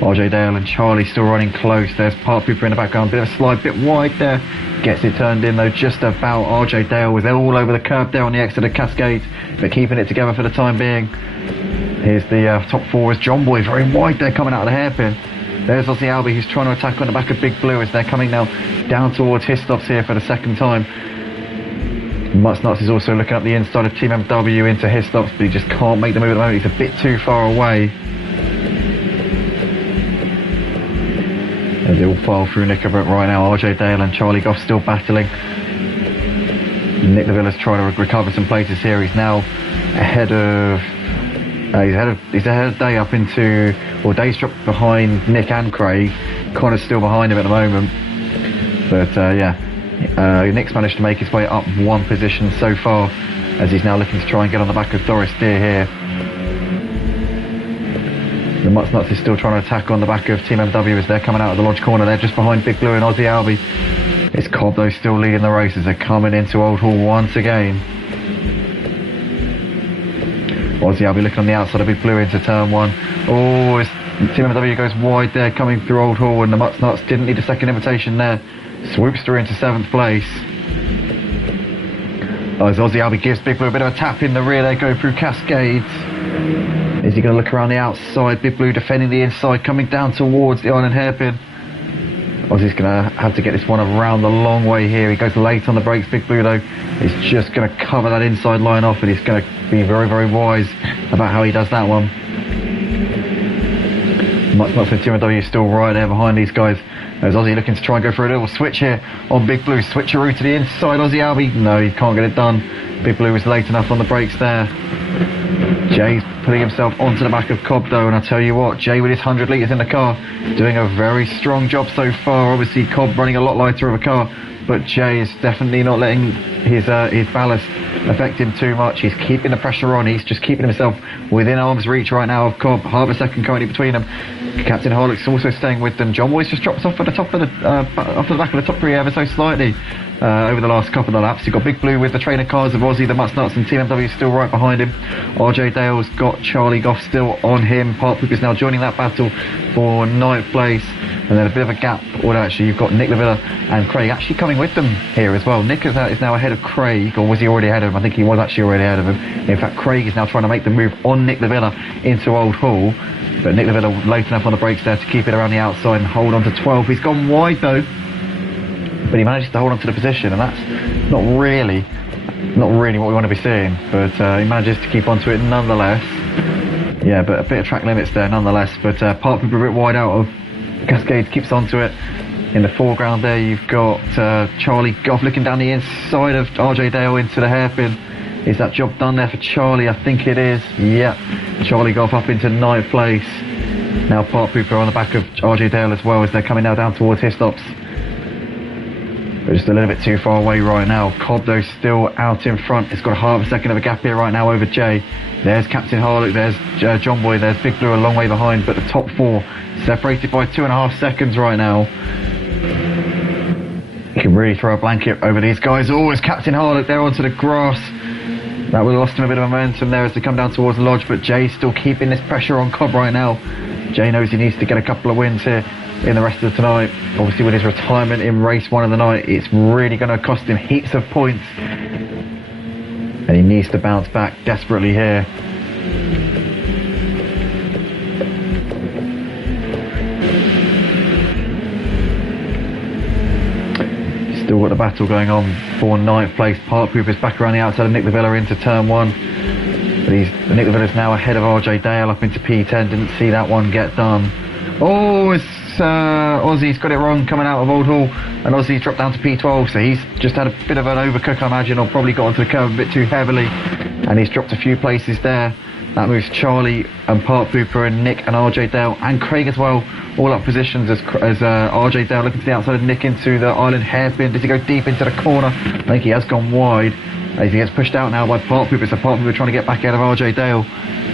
RJ Dale and Charlie still running close. There's Park Pooper in the background, bit of a slide, bit wide there. Gets it turned in though, just about. RJ Dale was all over the curb there on the exit of Cascades, but keeping it together for the time being. Here's the top 4 as John Boy, very wide there coming out of the hairpin. There's Ozzy Albie who's trying to attack on the back of Big Blue as they're coming now down towards his stops here for the second time. Mutts Nuts is also looking up the inside of Team MW into his stops, but he just can't make the move at the moment. He's a bit too far away. As they all file through Nickelbrook right now, RJ Dale and Charlie Goff still battling. Nick Lavilla's trying to recover some places here. He's now ahead of he's ahead of Day up into, well, Day's dropped behind Nick and Craig. Connor's still behind him at the moment, but Nick's managed to make his way up 1 position so far as he's now looking to try and get on the back of Thoris Deer here. The Mutts Nuts is still trying to attack on the back of Team MW as they're coming out of the lodge corner. They're just behind Big Blue and Ozzy Albie. It's Cobb though still leading the race as they're coming into Old Hall once again. Ozzy Albie looking on the outside of Big Blue into turn 1. Oh, Team MW goes wide there coming through Old Hall, and the Mutts Nuts didn't need a second invitation there. Swoops through into 7th place. As Ozzy Albie gives Big Blue a bit of a tap in the rear, they go through Cascades. Is he going to look around the outside? Big Blue defending the inside, coming down towards the island hairpin. Ozzy's going to have to get this one around the long way here. He goes late on the brakes. Big Blue though is just going to cover that inside line off, and he's going to be very, very wise about how he does that one. Mutts Nuts and Team MW still right there behind these guys. As Ozzy looking to try and go for a little switch here on Big Blue. Switcheroo to the inside, Ozzy Albie. No, he can't get it done. Big Blue was late enough on the brakes there. Jay's putting himself onto the back of Cobb though, and I tell you what, Jay with his 100 litres in the car, doing a very strong job so far. Obviously Cobb running a lot lighter of a car, but Jay is definitely not letting his ballast affect him too much. He's keeping the pressure on. He's just keeping himself within arm's reach right now of Cobb. Half a second currently between them. Captain Harlock's also staying with them. John Boy's just dropped off at the top of off the back of the top 3 ever so slightly over the last couple of laps. You've got Big Blue with the trainer cars of Ozzy, the Mutts Nuts, and Team MW still right behind him. RJ Dale's got Charlie Goff still on him. Park Poop is now joining that battle for 9th place. And then a bit of a gap, or actually you've got Nick Lavilla and Craig actually coming with them here as well. Nick is now ahead of Craig, or was he already ahead of him? I think he was actually already ahead of him. In fact, Craig is now trying to make the move on Nick Lavilla into Old Hall. But Nick Lavilla late enough on the brakes there to keep it around the outside and hold on to 12. He's gone wide though, but he manages to hold on to the position, and that's not really what we want to be seeing. But he manages to keep onto it nonetheless. Yeah, but a bit of track limits there nonetheless. But Park Pooper a bit wide out of Cascades, keeps onto it. In the foreground there you've got Charlie Goff looking down the inside of RJ Dale into the hairpin. Is that job done there for Charlie? I think it is. Yep. Charlie Goff up into 9th place. Now Park Pooper on the back of RJ Dale as well as they're coming now down towards his stops. They're just a little bit too far away right now. Cobb though still out in front. It's got half a second of a gap here right now over Jay. There's Captain Harlock, there's John Boy, there's Big Blue a long way behind, but the top 4 separated by 2.5 seconds right now. You can really throw a blanket over these guys. Oh, it's Captain Harlock there onto the grass. That would have lost him a bit of momentum there as they come down towards the lodge, but Jay's still keeping this pressure on Cobb right now. Jay knows he needs to get a couple of wins here in the rest of tonight. Obviously with his retirement in race 1 of the night, it's really going to cost him heaps of points. And he needs to bounce back desperately here. Still got the battle going on for 9th place. Park Pooper's back around the outside of Nick Lavilla into turn 1. But Nick Lavilla's now ahead of RJ Dale up into P10. Didn't see that one get done. Oh, it's Aussie's got it wrong coming out of Old Hall, and Aussie's dropped down to P12, so he's just had a bit of an overcook, I imagine, or probably got onto the curve a bit too heavily, and he's dropped a few places there. That moves Charlie and Park Pooper and Nick and RJ Dale and Craig as well, all up positions as RJ Dale looking to the outside of Nick into the island hairpin. Does he go deep into the corner? I think he has gone wide. As he gets pushed out now by Park Pooper, so Park Pooper trying to get back out of RJ Dale.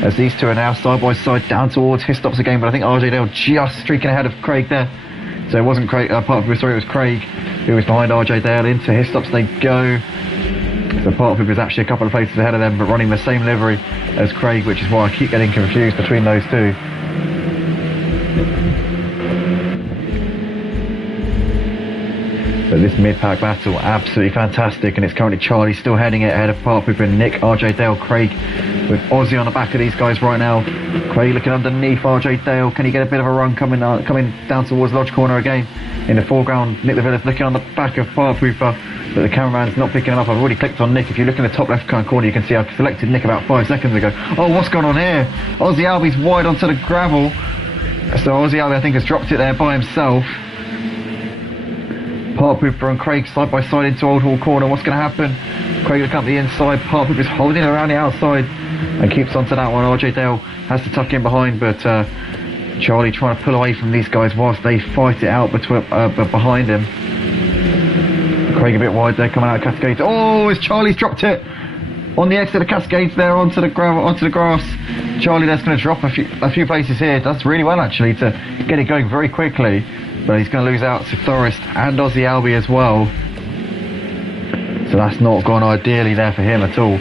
As these two are now side by side down towards his stops again, but I think RJ Dale just streaking ahead of Craig there. So it wasn't Craig, Park Pooper, sorry, it was Craig who was behind RJ Dale. Into his stops they go. So Park Pooper is actually a couple of places ahead of them, but running the same livery as Craig, which is why I keep getting confused between those two. But this mid-pack battle, absolutely fantastic, and it's currently Charlie still heading it ahead of Park Pooper, Nick, RJ Dale, Craig, with Aussie on the back of these guys right now. Craig looking underneath RJ Dale. Can he get a bit of a run coming down towards Lodge Corner again? In the foreground, Nick the Villain's looking on the back of Park Pooper, but the cameraman's not picking him up. I've already clicked on Nick. If you look in the top left hand corner, you can see I've selected Nick about 5 seconds ago. Oh, what's going on here? Aussie Albie's wide onto the gravel. So Aussie Albie, I think, has dropped it there by himself. Park Pooper and Craig side by side into Old Hall Corner. What's going to happen? Craig looking up the inside. Park Pooper's holding it around the outside and keeps onto that one. RJ Dale has to tuck in behind, but Charlie trying to pull away from these guys whilst they fight it out behind him. Craig a bit wide there coming out of Cascades. Oh, as Charlie's dropped it on the exit of the Cascades there onto the grass. Charlie there's going to drop a few places here. Does really well actually to get it going very quickly, but he's going to lose out to Thorist and Aussie Albie as well. So that's not gone ideally there for him at all.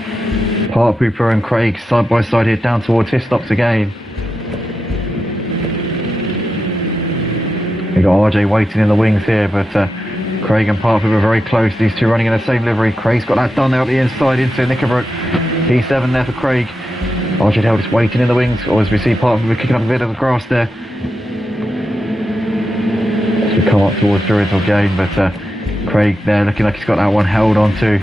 Park Pooper and Craig side by side here down towards his stops again. We got RJ waiting in the wings here, but Craig and Park Pooper are very close. These two running in the same livery. Craig's got that done there up the inside into Knickerbrook. P7 there for Craig. RJ Dale just waiting in the wings, or as we see Park Pooper kicking up a bit of the grass there. As we come up towards the original game, but Craig there looking like he's got that one held on to.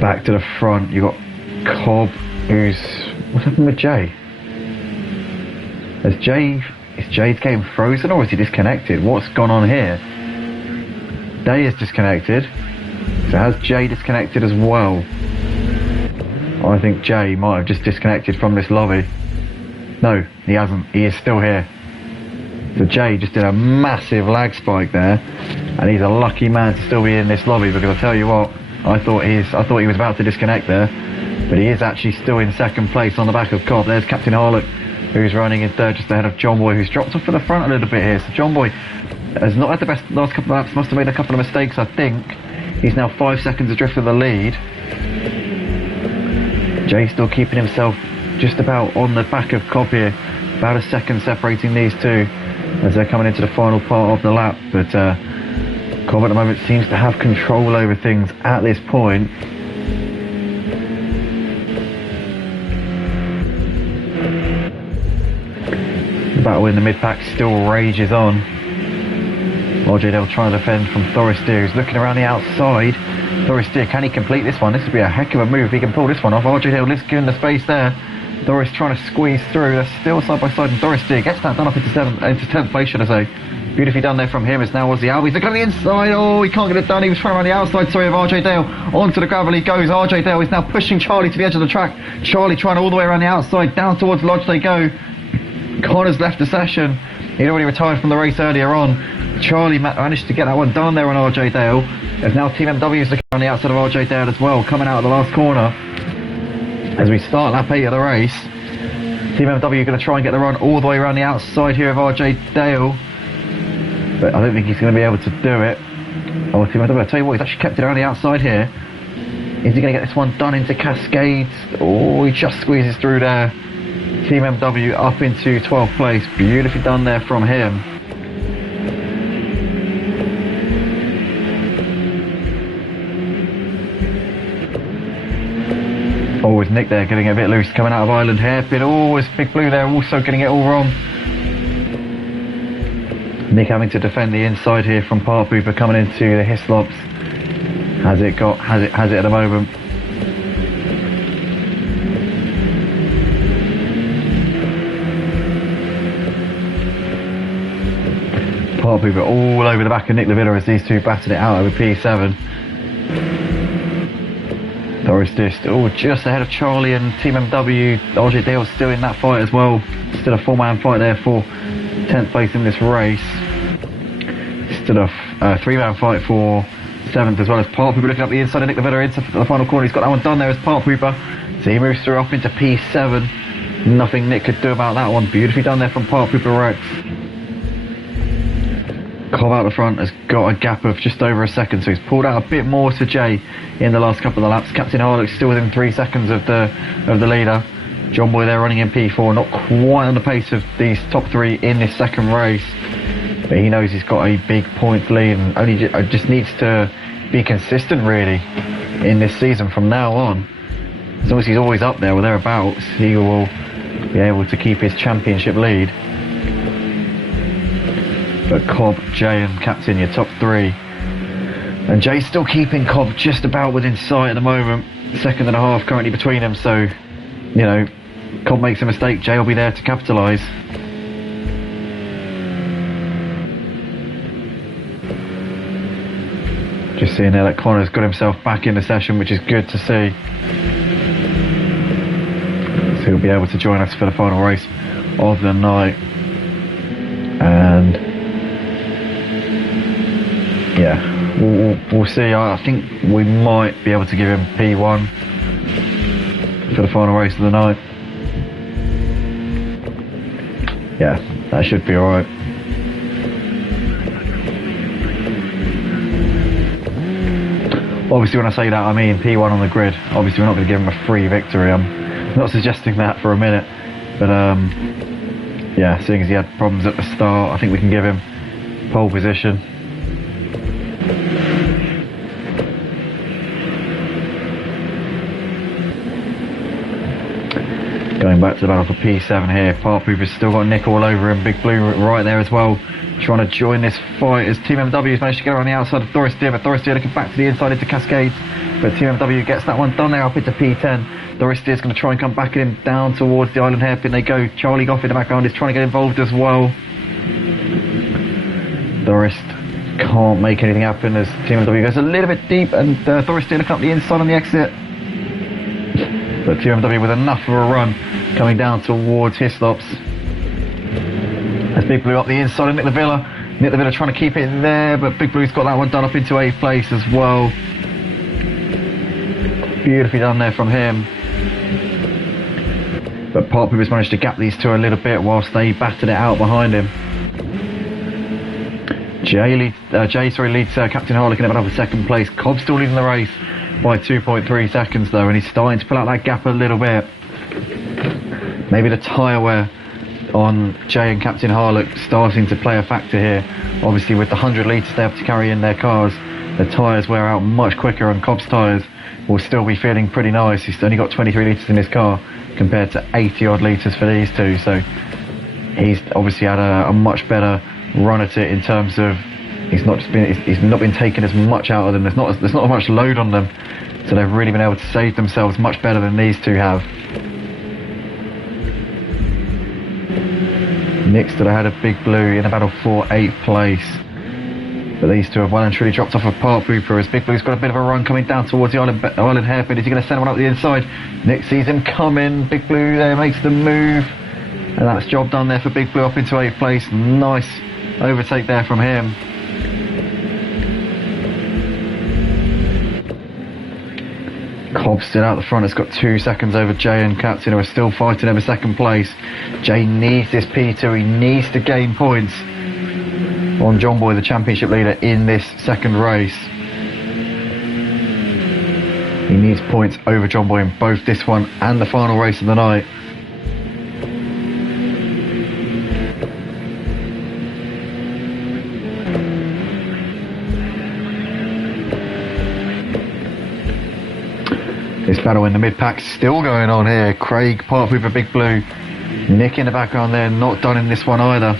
Back to the front, you got Cobb, who's... What's happened with Jay? Is Jay's game frozen or is he disconnected? What's gone on here? Day is disconnected. So has Jay disconnected as well? I think Jay might have just disconnected from this lobby. No, he hasn't. He is still here. So Jay just did a massive lag spike there, and he's a lucky man to still be in this lobby, because I tell you what, I thought he was about to disconnect there, but he is actually still in second place on the back of Cobb. There's Captain Harlock, who's running in third just ahead of John Boy, who's dropped off to the front a little bit here. So John Boy has not had the best last couple of laps, must have made a couple of mistakes, I think. He's now 5 seconds adrift of the lead. Jay still keeping himself just about on the back of Cobb here, about a second separating these two as they're coming into the final part of the lap, but Cobb at the moment seems to have control over things at this point. The battle in the mid-pack still rages on. RJ Dale trying to defend from Thorister, who's looking around the outside. Thorister, can he complete this one? This would be a heck of a move if he can pull this one off. RJ Dale is giving the space there. Doris trying to squeeze through. They're still side by side, and Doris gets that done up into 10th place, should I say. Beautifully done there from him, as now Aussie Albie. Looking at the inside. Oh, he can't get it done. He was trying around the outside, sorry, of RJ Dale. Onto the gravel he goes. RJ Dale is now pushing Charlie to the edge of the track. Charlie trying all the way around the outside. Down towards Lodge they go. Connor's left the session. He'd already retired from the race earlier on. Charlie managed to get that one done there on RJ Dale. As now Team MW is looking on the outside of RJ Dale as well, coming out of the last corner. As we start lap 8 of the race, Team MW are going to try and get the run all the way around the outside here of RJ Dale, but I don't think he's going to be able to do it. Oh, Team MW, I tell you what, he's actually kept it around the outside here. Is he going to get this one done into Cascades? Oh, he just squeezes through there. Team MW up into 12th place. Beautifully done there from him. Oh, is Nick there getting a bit loose coming out of Island Hairpin. Oh, is Big Blue there also getting it all wrong. Nick having to defend the inside here from Park Pooper coming into the Hislops. Has it at the moment. Park Hooper all over the back of Nick Lavilla as these two batted it out over P7. Forrester still just ahead of Charlie and Team MW. RJ Dale's still in that fight as well. Still a 4-man fight there for 10th place in this race. Still a 3-man fight for 7th as well as Park Hooper looking up the inside of Nick Lavilla into the final corner. He's got that one done there as Park Hooper. So he moves through up into P7. Nothing Nick could do about that one. Beautifully done there from Park Hooper Rex. Cobb out the front has got a gap of just over a second, so he's pulled out a bit more to Jay in the last couple of laps. Captain Harlock's still within 3 seconds of the leader. John Boy there running in P4, not quite on the pace of these top 3 in this second race, but he knows he's got a big point lead and only just needs to be consistent really in this season from now on. As long as he's always up there or thereabouts, he will be able to keep his championship lead. But Cobb, Jay and Captain, your top 3. And Jay's still keeping Cobb just about within sight at the moment. 2.5 seconds currently between them, so, you know, Cobb makes a mistake, Jay will be there to capitalise. Just seeing there that Connor's got himself back in the session, which is good to see. So he'll be able to join us for the final race of the night. And yeah, we'll see. I think we might be able to give him P1 for the final race of the night. Yeah, that should be alright. Obviously when I say that I mean P1 on the grid. Obviously we're not going to give him a free victory. I'm not suggesting that for a minute. But yeah, seeing as he had problems at the start, I think we can give him pole position. Going back to the battle for P7 here. Park Hooper's still got Nick all over him. Big Blue right there as well, trying to join this fight as Team MW has managed to get around the outside of Doris Deer, but Doris Deer looking back to the inside into Cascades, but Team MW gets that one done there up into P10. Doris Deer's going to try and come back in down towards the island hairpin they go. Charlie Goff in the background is trying to get involved as well. Doris can't make anything happen as Team MW goes a little bit deep, and Doris Deer looking up the inside on the exit, but Team MW with enough of a run coming down towards Hislops. As Big Blue up the inside of Nick Lavilla. Nick Lavilla trying to keep it there, but Big Blue's got that one done up into 8th place as well. Beautifully done there from him. But Park Hooper's managed to gap these two a little bit whilst they battered it out behind him. Jay leads Captain Harlock in about 2nd place. Cobb still leading the race by 2.3 seconds though, and he's starting to pull out that gap a little bit. Maybe the tyre wear on Jay and Captain Harlock starting to play a factor here. Obviously with the 100 litres they have to carry in their cars, the tyres wear out much quicker, and Cobb's tyres will still be feeling pretty nice. He's only got 23 litres in his car compared to 80 odd litres for these two, so he's obviously had a much better run at it in terms of he's not been taking as much out of them. There's not as much load on them, so they've really been able to save themselves much better than these two have. Nick still ahead of Big Blue in a battle for 8th place, but these two have well and truly dropped off of Park Hooper as Big Blue's got a bit of a run coming down towards the island hairpin. Is he going to send one up the inside? Nick sees him coming. Big Blue there makes the move, and that's job done there for Big Blue up into 8th place. Nice overtake there from him. Cobb still out the front, it's got 2 seconds over Jay and Captain, who are still fighting over 2nd place. Jay needs this P2, he needs to gain points on John Boy, the championship leader in this 2nd race. He needs points over John Boy in both this one and the final race of the night. This battle in the mid-pack still going on here. Craig, Park Hooper, Big Blue. Nick in the background there, not done in this one either.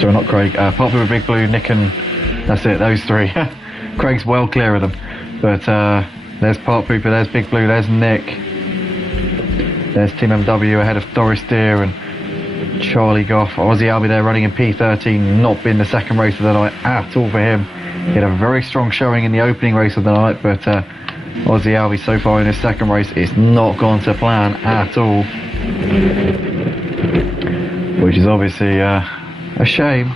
Sorry, not Craig. Park Hooper, Big Blue, Nick, and that's it, those three. Craig's well clear of them. But there's Park Hooper, there's Big Blue, there's Nick. There's Team MW ahead of Doris Deer and Charlie Goff, Aussie Albie there running in P13, not been the second race of the night at all for him. He had a very strong showing in the opening race of the night, but Aussie Albie so far in his second race, it's not gone to plan at all, which is obviously a shame.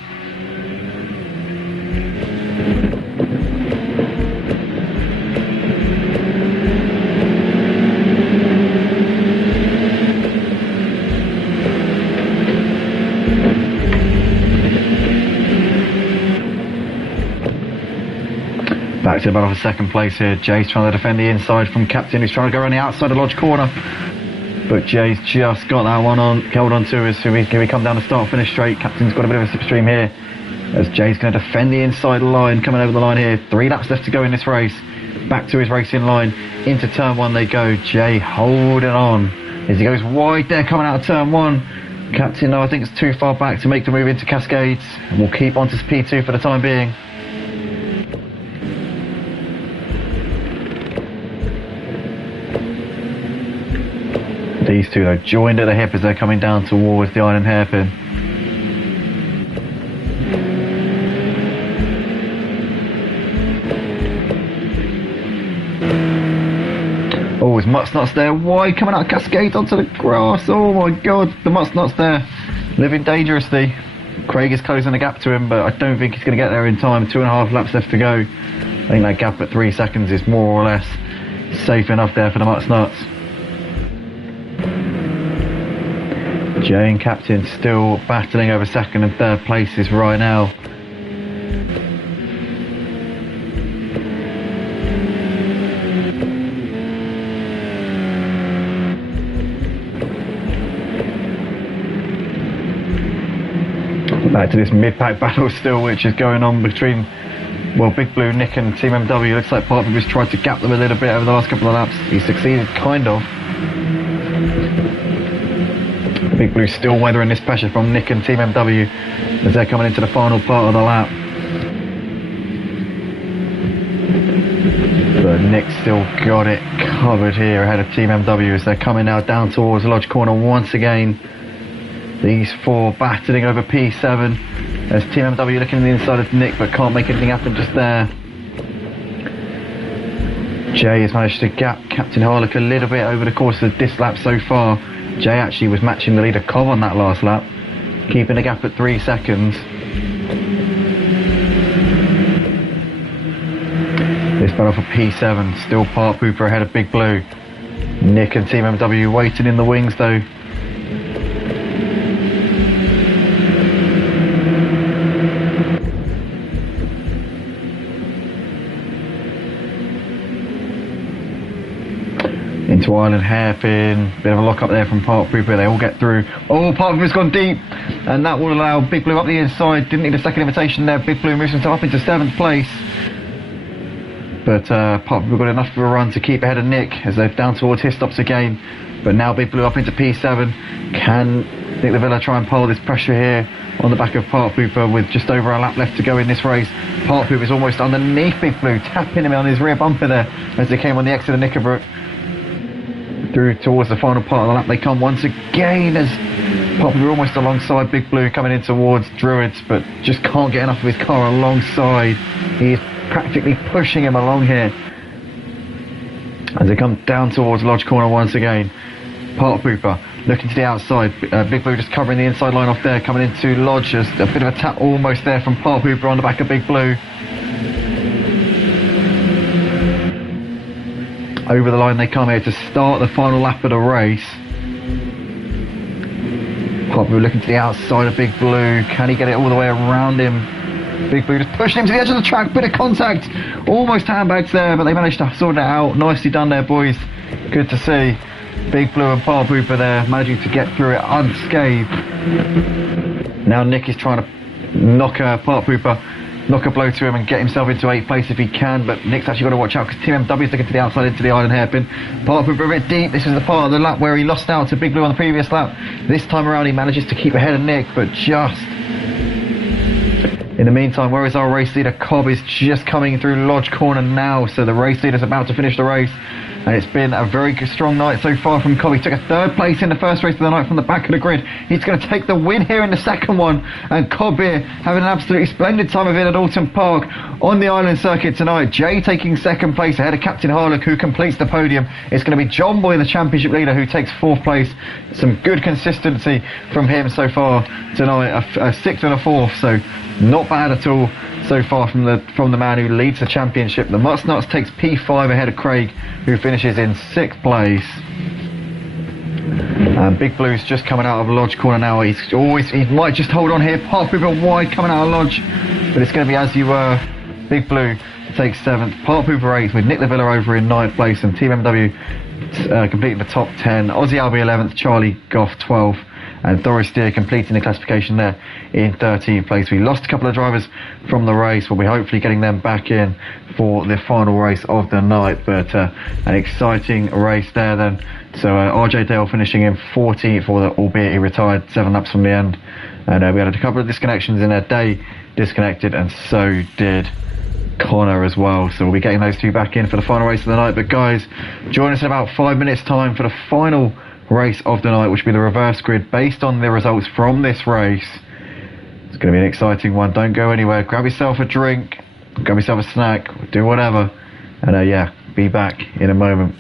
Back to the battle for second place here. Jay's trying to defend the inside from Captain, who's trying to go around the outside of Lodge corner. But Jay's just got that one on, held on to as we come down the start finish straight. Captain's got a bit of a slipstream here as Jay's going to defend the inside line, coming over the line here. 3 laps left to go in this race. Back to his racing line. Into turn 1 they go. Jay holding on as he goes wide there coming out of turn 1. Captain, no, I think it's too far back to make the move into Cascades. And we'll keep on to P2 for the time being. These two though joined at the hip as they're coming down towards the Island Hairpin. Oh, his Mutt's there, wide coming out of Cascade onto the grass. Oh my god, the Mutt's there, living dangerously. Craig is closing the gap to him, but I don't think he's going to get there in time. 2.5 laps left to go. I think that gap at 3 seconds is more or less safe enough there for the Mutt's Nuts. Jay and Captain still battling over second and third places right now. Back to this mid-pack battle still, which is going on between, well, Big Blue, Nick and Team MW. Looks like part of him has tried to gap them a little bit over the last couple of laps. He succeeded, kind of. Big Blue still weathering this pressure from Nick and Team MW as they're coming into the final part of the lap. But Nick's still got it covered here ahead of Team MW as they're coming now down towards Lodge Corner once again. These 4 battling over P7 as Team MW looking at the inside of Nick but can't make anything happen just there. Jay has managed to gap Captain Harlock a little bit over the course of this lap so far. Jay actually was matching the leader Cobb on that last lap, keeping the gap at 3 seconds. This battle for P7, still Park Pooper ahead of Big Blue. Nick and Team MW waiting in the wings though. Into Island Hairpin, bit of a lock up there from Park Pooper, they all get through. Oh, Park Pooper's gone deep, and that will allow Big Blue up the inside. Didn't need a second invitation there. Big Blue moves himself up into 7th place. But Park Pooper got enough of a run to keep ahead of Nick as they're down towards his stops again. But now Big Blue up into P7. Can Nick the Villa try and pull this pressure here on the back of Park Pooper with just over a lap left to go in this race? Park Pooper's almost underneath Big Blue, tapping him on his rear bumper there as they came on the exit of Knickerbrook. Through towards the final part of the lap they come once again as Park Pooper almost alongside Big Blue coming in towards Druids, but just can't get enough of his car alongside. He is practically pushing him along here as they come down towards Lodge Corner once again. Park Pooper looking to the outside, Big Blue just covering the inside line off there, coming into Lodge as a bit of a tap almost there from Park Pooper on the back of Big Blue. Over the line they come here to start the final lap of the race. Park Pooper looking to the outside of Big Blue. Can he get it all the way around him? Big Blue just pushing him to the edge of the track. Bit of contact. Almost handbags there, but they managed to sort it out. Nicely done there, boys. Good to see. Big Blue and Park Pooper there managing to get through it unscathed. Now Nick is trying to knock Park Pooper, knock a blow to him and get himself into 8th place if he can, but Nick's actually got to watch out because Team MW is looking to the outside into the Island Hairpin. Park Pooper a bit deep. This is the part of the lap where he lost out to Big Blue on the previous lap. This time around he manages to keep ahead of Nick, but just in the meantime, where is our race leader? Cobb is just coming through Lodge Corner now, so the race leader's about to finish the race and it's been a very good, strong night so far from Cobb. He took a 3rd place in the first race of the night from the back of the grid. He's going to take the win here in the second one, and Cobb here having an absolutely splendid time of it at Oulton Park on the island circuit tonight. Jay taking 2nd place ahead of Captain Harlock, who completes the podium. It's going to be John Boy, the championship leader, who takes 4th place. Some good consistency from him so far tonight, a 6th and a 4th, so not bad at all so far from the man who leads the championship. The Mutts Nuts takes P5 ahead of Craig, who finishes in 6th place. And Big Blue's just coming out of Lodge corner now. He might just hold on here. Park Hooper wide coming out of Lodge, but it's going to be As You Were. Big Blue takes 7th, Park Hooper 8th, with Nick Lavilla over in 9th place, and Team MW completing the top 10. Aussie Albie 11th, Charlie Goff 12th, and Doris Steer completing the classification there in 13th place. We lost a couple of drivers from the race, but we're hopefully getting them back in for the final race of the night. But an exciting race there then. So RJ Dale finishing in 14th, albeit he retired 7 laps from the end. And we had a couple of disconnections in their day disconnected, and so did Connor as well. So we'll be getting those two back in for the final race of the night. But guys, join us in about 5 minutes time for the final race of the night, which will be the reverse grid based on the results from this race. It's going to be an exciting one. Don't go anywhere. Grab yourself a drink, grab yourself a snack, do whatever, and yeah, be back in a moment.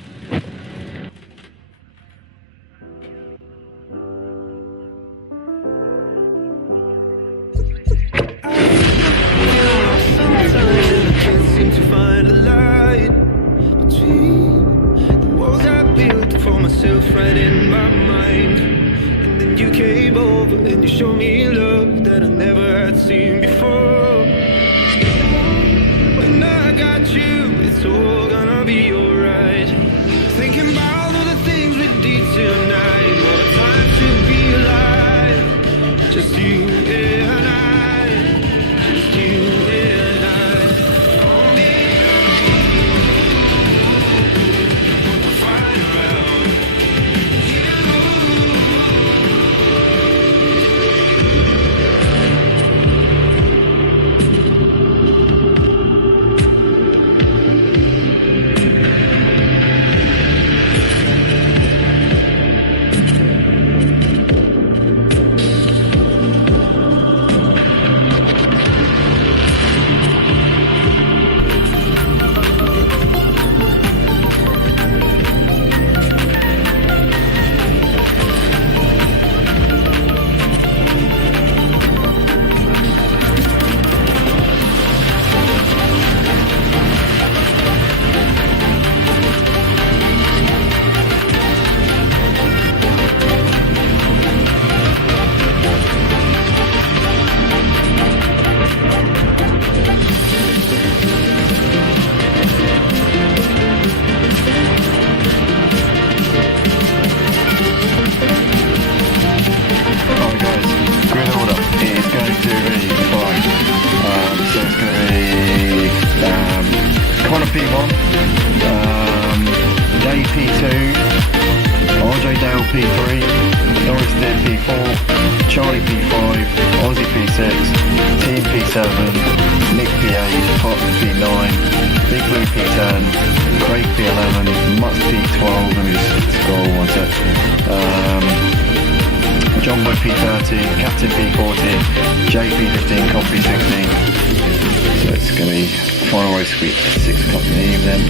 Right in my mind, and then you came over and you showed me love that I never had seen before. When I got you, it's all gonna be alright. Thinking about all the things we did tonight, what a time to be alive. Just you and I, just you and I. P1, Day P2, RJ Dale P3, Doris Deer P4, Charlie P5, Aussie P6, Team P7, Nick P8, Parker P9, Big Blue P10, Craig P11, Mutts P12, let me just scroll one sec, John Boy P13, Captain P14, JP15, Cobb P16. So it's going to be final race week at 6 o'clock in the evening.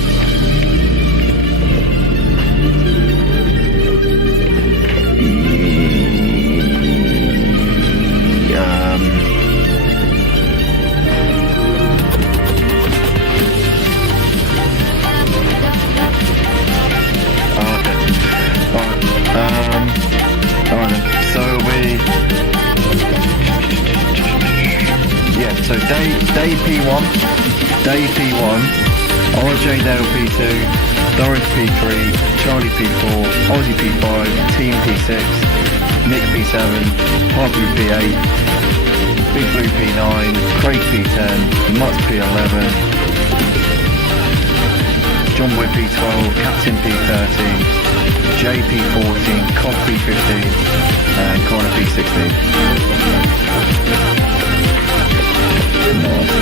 Alright then, so it'll be, yeah, so day P1, RJ Dale P2, Doris P3, Charlie P4, Aussie P5, Team P6, Nick P7, Parker P8, Big Blue P9, Craig P10, Mutts P11, John Boy P12, Captain P13, JP14, Cobb P15, and Connor P16. Nice.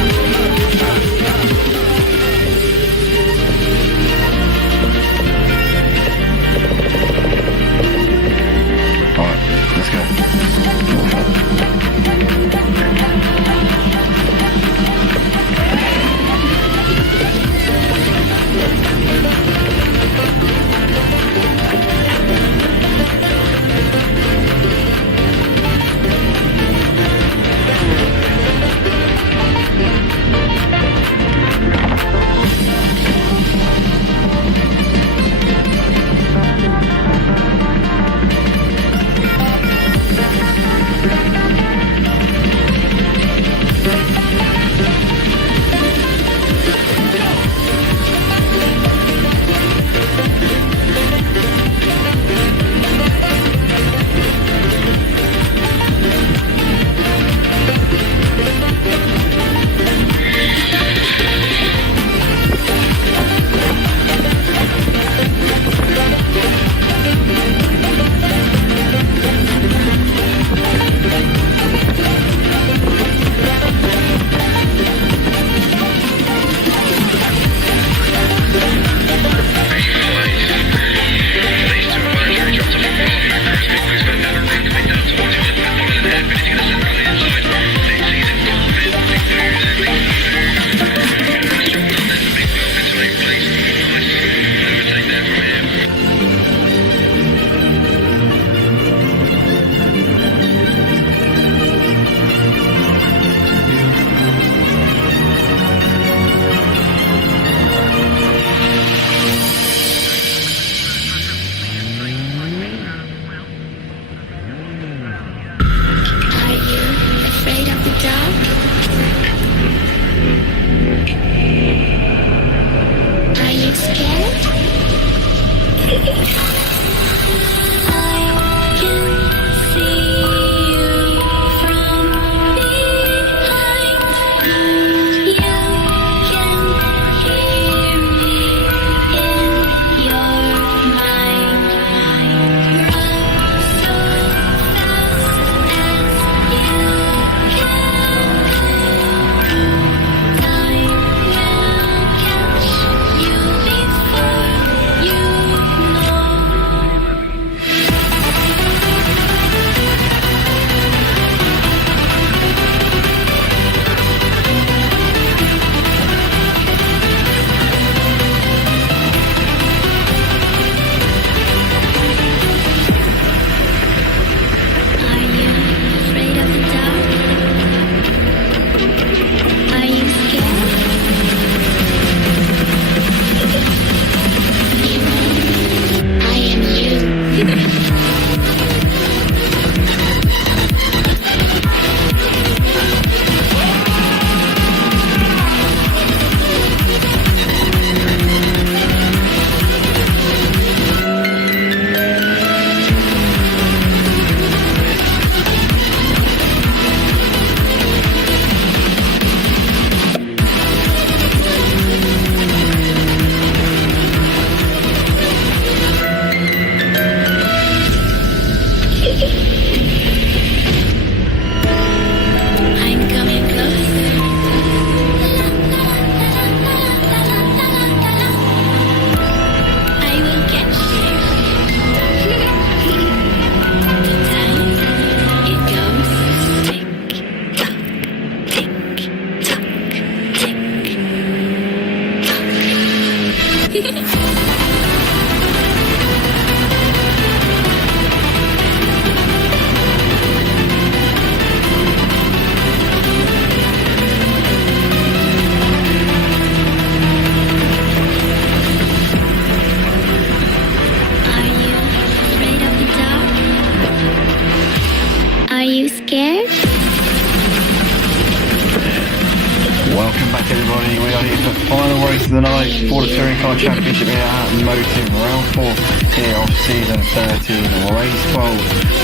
Welcome back everybody, we are here for the final race of the night for the Touring Car Championship here at Motin, round 4 here of season 13, race 12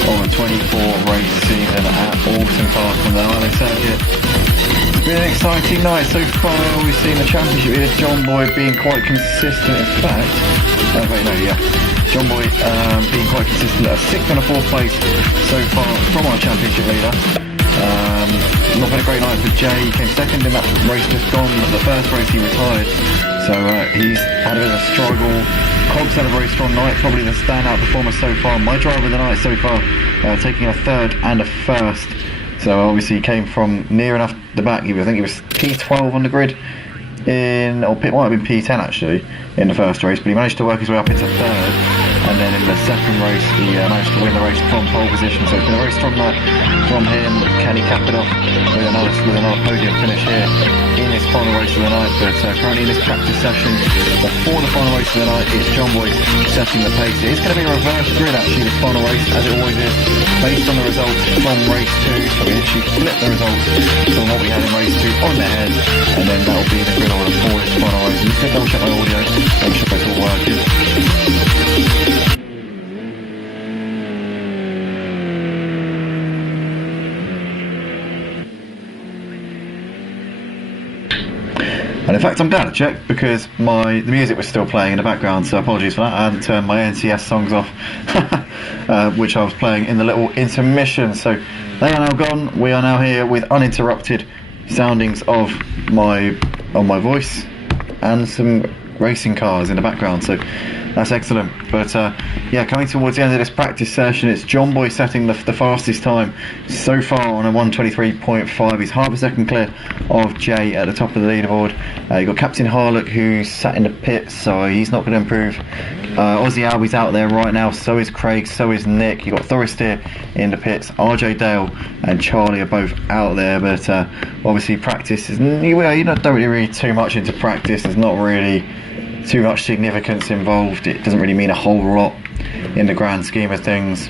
of a 24 race season at Oulton Park on the Island Circuit. It's been an exciting night so far. We've seen the championship here, John Boy being quite consistent. In fact, John Boy being quite consistent at a 6th and a 4th place so far from our championship leader. Not been a great night for Jay. He came second in that race just gone. The first race he retired, so he's had a bit of a struggle. Cobb's had a very strong night, probably the standout performer so far. My driver of the night so far, taking a 3rd and a 1st. So obviously he came from near enough the back. I think he was P12 on the grid or it might have been P10 actually in the first race, but he managed to work his way up into 3rd. And then in the second race, he managed to win the race from pole position. So it's been a very strong night from him. Can he cap it off with another podium finish here in this final race of the night? But currently in this practice session, before the final race of the night, it's John Boy setting the pace. It is going to be a reverse grid actually, this final race, as it always is, based on the results from race 2. So we actually flip the results from what we had in race 2 on the head, and then that will be the grid order for this final race. I'm just going to double check my audio, make sure it's all working. And in fact I'm glad I checked because the music was still playing in the background, so apologies for that. I hadn't turned my NCS songs off which I was playing in the little intermission. So they are now gone. We are now here with uninterrupted soundings of my voice and some racing cars in the background, so that's excellent. But yeah, coming towards the end of this practice session, it's John Boy setting the fastest time so far on a 1:23.5. He's half a second clear of Jay at the top of the leaderboard. You've got Captain Harlock who's sat in the pits, so he's not going to improve. Aussie Albie's out there right now, so is Craig, so is Nick. You've got Thorister in the pits, RJ Dale and Charlie are both out there. But obviously practice is, you don't really read too much into practice. There's not really too much significance involved. It doesn't really mean a whole lot in the grand scheme of things.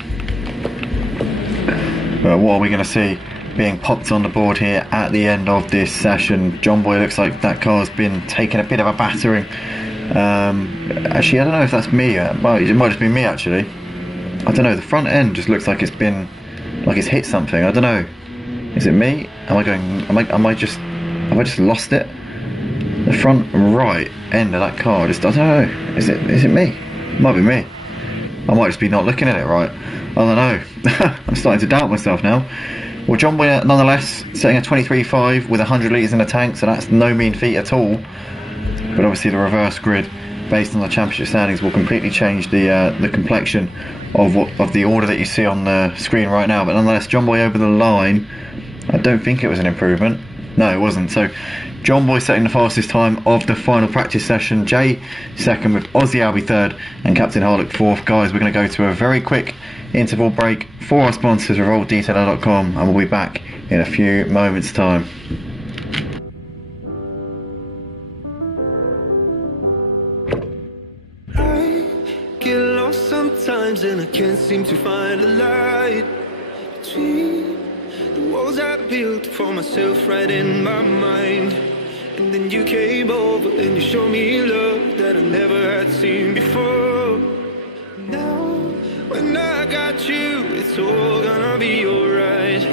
But what are we going to see being popped on the board here at the end of this session? John Boy looks like that car's been taking a bit of a battering. Actually, I don't know if that's me. It might just be me actually. I don't know, the front end just looks like it's hit something. I don't know. Is it me? Have I just lost it? The front right end of that car, I don't know. Is it me? It might be me. I might just be not looking at it right. I don't know. I'm starting to doubt myself now. Well, John Boy nonetheless setting a 23.5 with 100 litres in the tank, so that's no mean feat at all. But obviously the reverse grid based on the championship standings will completely change the complexion of the order that you see on the screen right now. But nonetheless, John Boy over the line. I don't think it was an improvement. No, it wasn't. So John Boy setting the fastest time of the final practice session. Jay second with Aussie Albie third and Captain Harlock 4th. Guys, we're going to go to a very quick interval break for our sponsors, RevoltDetailer.com, and we'll be back in a few moments' time. I get lost sometimes and I can't seem to find a light between the walls I built for myself right in my mind. And then you came over and you showed me love that I never had seen before. Now, when I got you, it's all gonna be alright.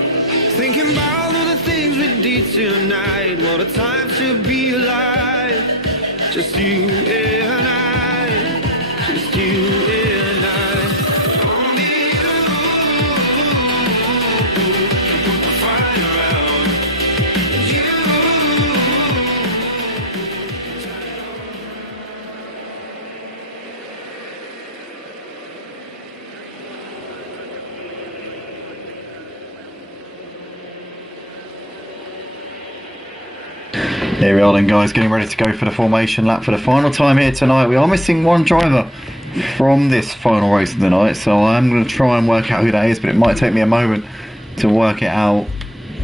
Thinking about all the things we did tonight. What a time to be alive. Just you and I. Just you and I. Here we are then, guys, getting ready to go for the formation lap for the final time here tonight. We are missing one driver from this final race of the night, so I'm going to try and work out who that is, but it might take me a moment to work it out.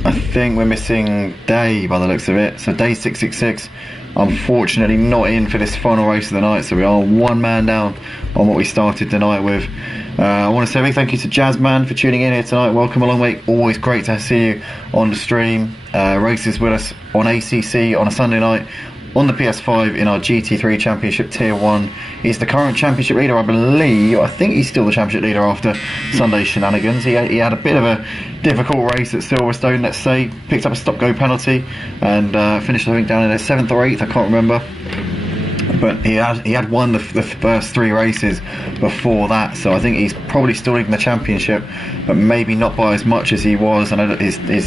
I think we're missing Day by the looks of it. So Day 666, unfortunately not in for this final race of the night. So we are one man down on what we started the night with. I want to say a big thank you to Jazzman for tuning in here tonight. Welcome along, mate. Always great to see you on the stream. Races with us on ACC on a Sunday night on the PS5 in our GT3 Championship Tier 1. He's the current championship leader, I believe. I think he's still the championship leader after Sunday's shenanigans. He had a bit of a difficult race at Silverstone, let's say. Picked up a stop-go penalty and finished, I think, down in a 7th or 8th, I can't remember. But he had won the first 3 races before that, so I think he's probably still leading the championship, but maybe not by as much as he was. I know that his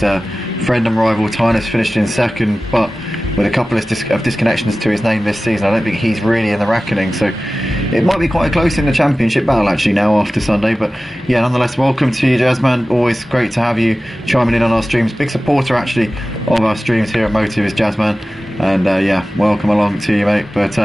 friend and rival Tynus finished in 2nd, but with a couple of disconnections to his name this season, I don't think he's really in the reckoning. So it might be quite close in the championship battle actually now after Sunday. But yeah, nonetheless, welcome to you, Jazzman. Always great to have you chiming in on our streams. Big supporter actually of our streams here at Motive is Jazzman. And yeah, welcome along to you, mate. But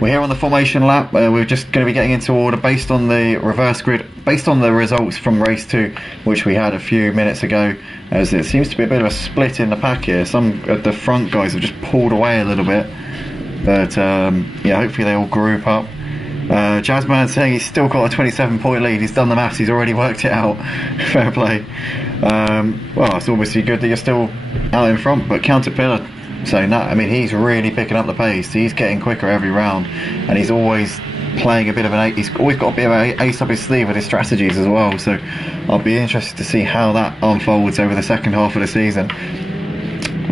we're here on the formation lap. We're just going to be getting into order based on the reverse grid, based on the results from race 2, which we had a few minutes ago, as it seems to be a bit of a split in the pack here. Some of the front guys have just pulled away a little bit, but yeah, hopefully they all group up. Jazzman saying he's still got a 27-point lead. He's done the maths, he's already worked it out. Fair play. Well, it's obviously good that you're still out in front, but Counterpillar saying that, I mean, he's really picking up the pace. He's getting quicker every round, and he's always playing a bit of an he's always got a bit of an ace up his sleeve with his strategies as well. So I'll be interested to see how that unfolds over the second half of the season.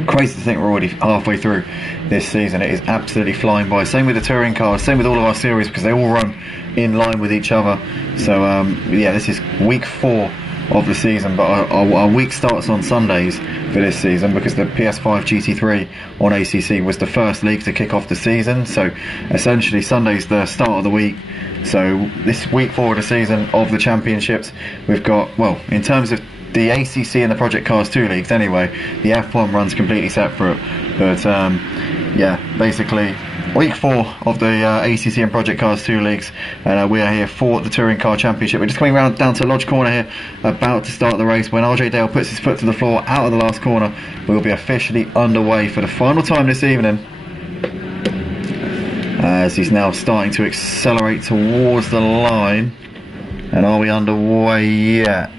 Crazy to think we're already halfway through this season. It is absolutely flying by. Same with the touring cars, same with all of our series, because they all run in line with each other. So yeah, this is week 4 of the season, but our week starts on Sundays for this season because the PS5 GT3 on ACC was the first league to kick off the season. So essentially Sunday's the start of the week. So this week 4 of the season of the championships, we've got, well, in terms of the ACC and the Project Cars 2 leagues anyway, the F1 runs completely separate. But yeah, basically week 4 of the ACC and Project Cars 2 leagues, and we are here for the Touring Car Championship. We're just coming round down to Lodge Corner here, about to start the race. When RJ Dale puts his foot to the floor out of the last corner, we will be officially underway for the final time this evening, as he's now starting to accelerate towards the line. And are we underway yet?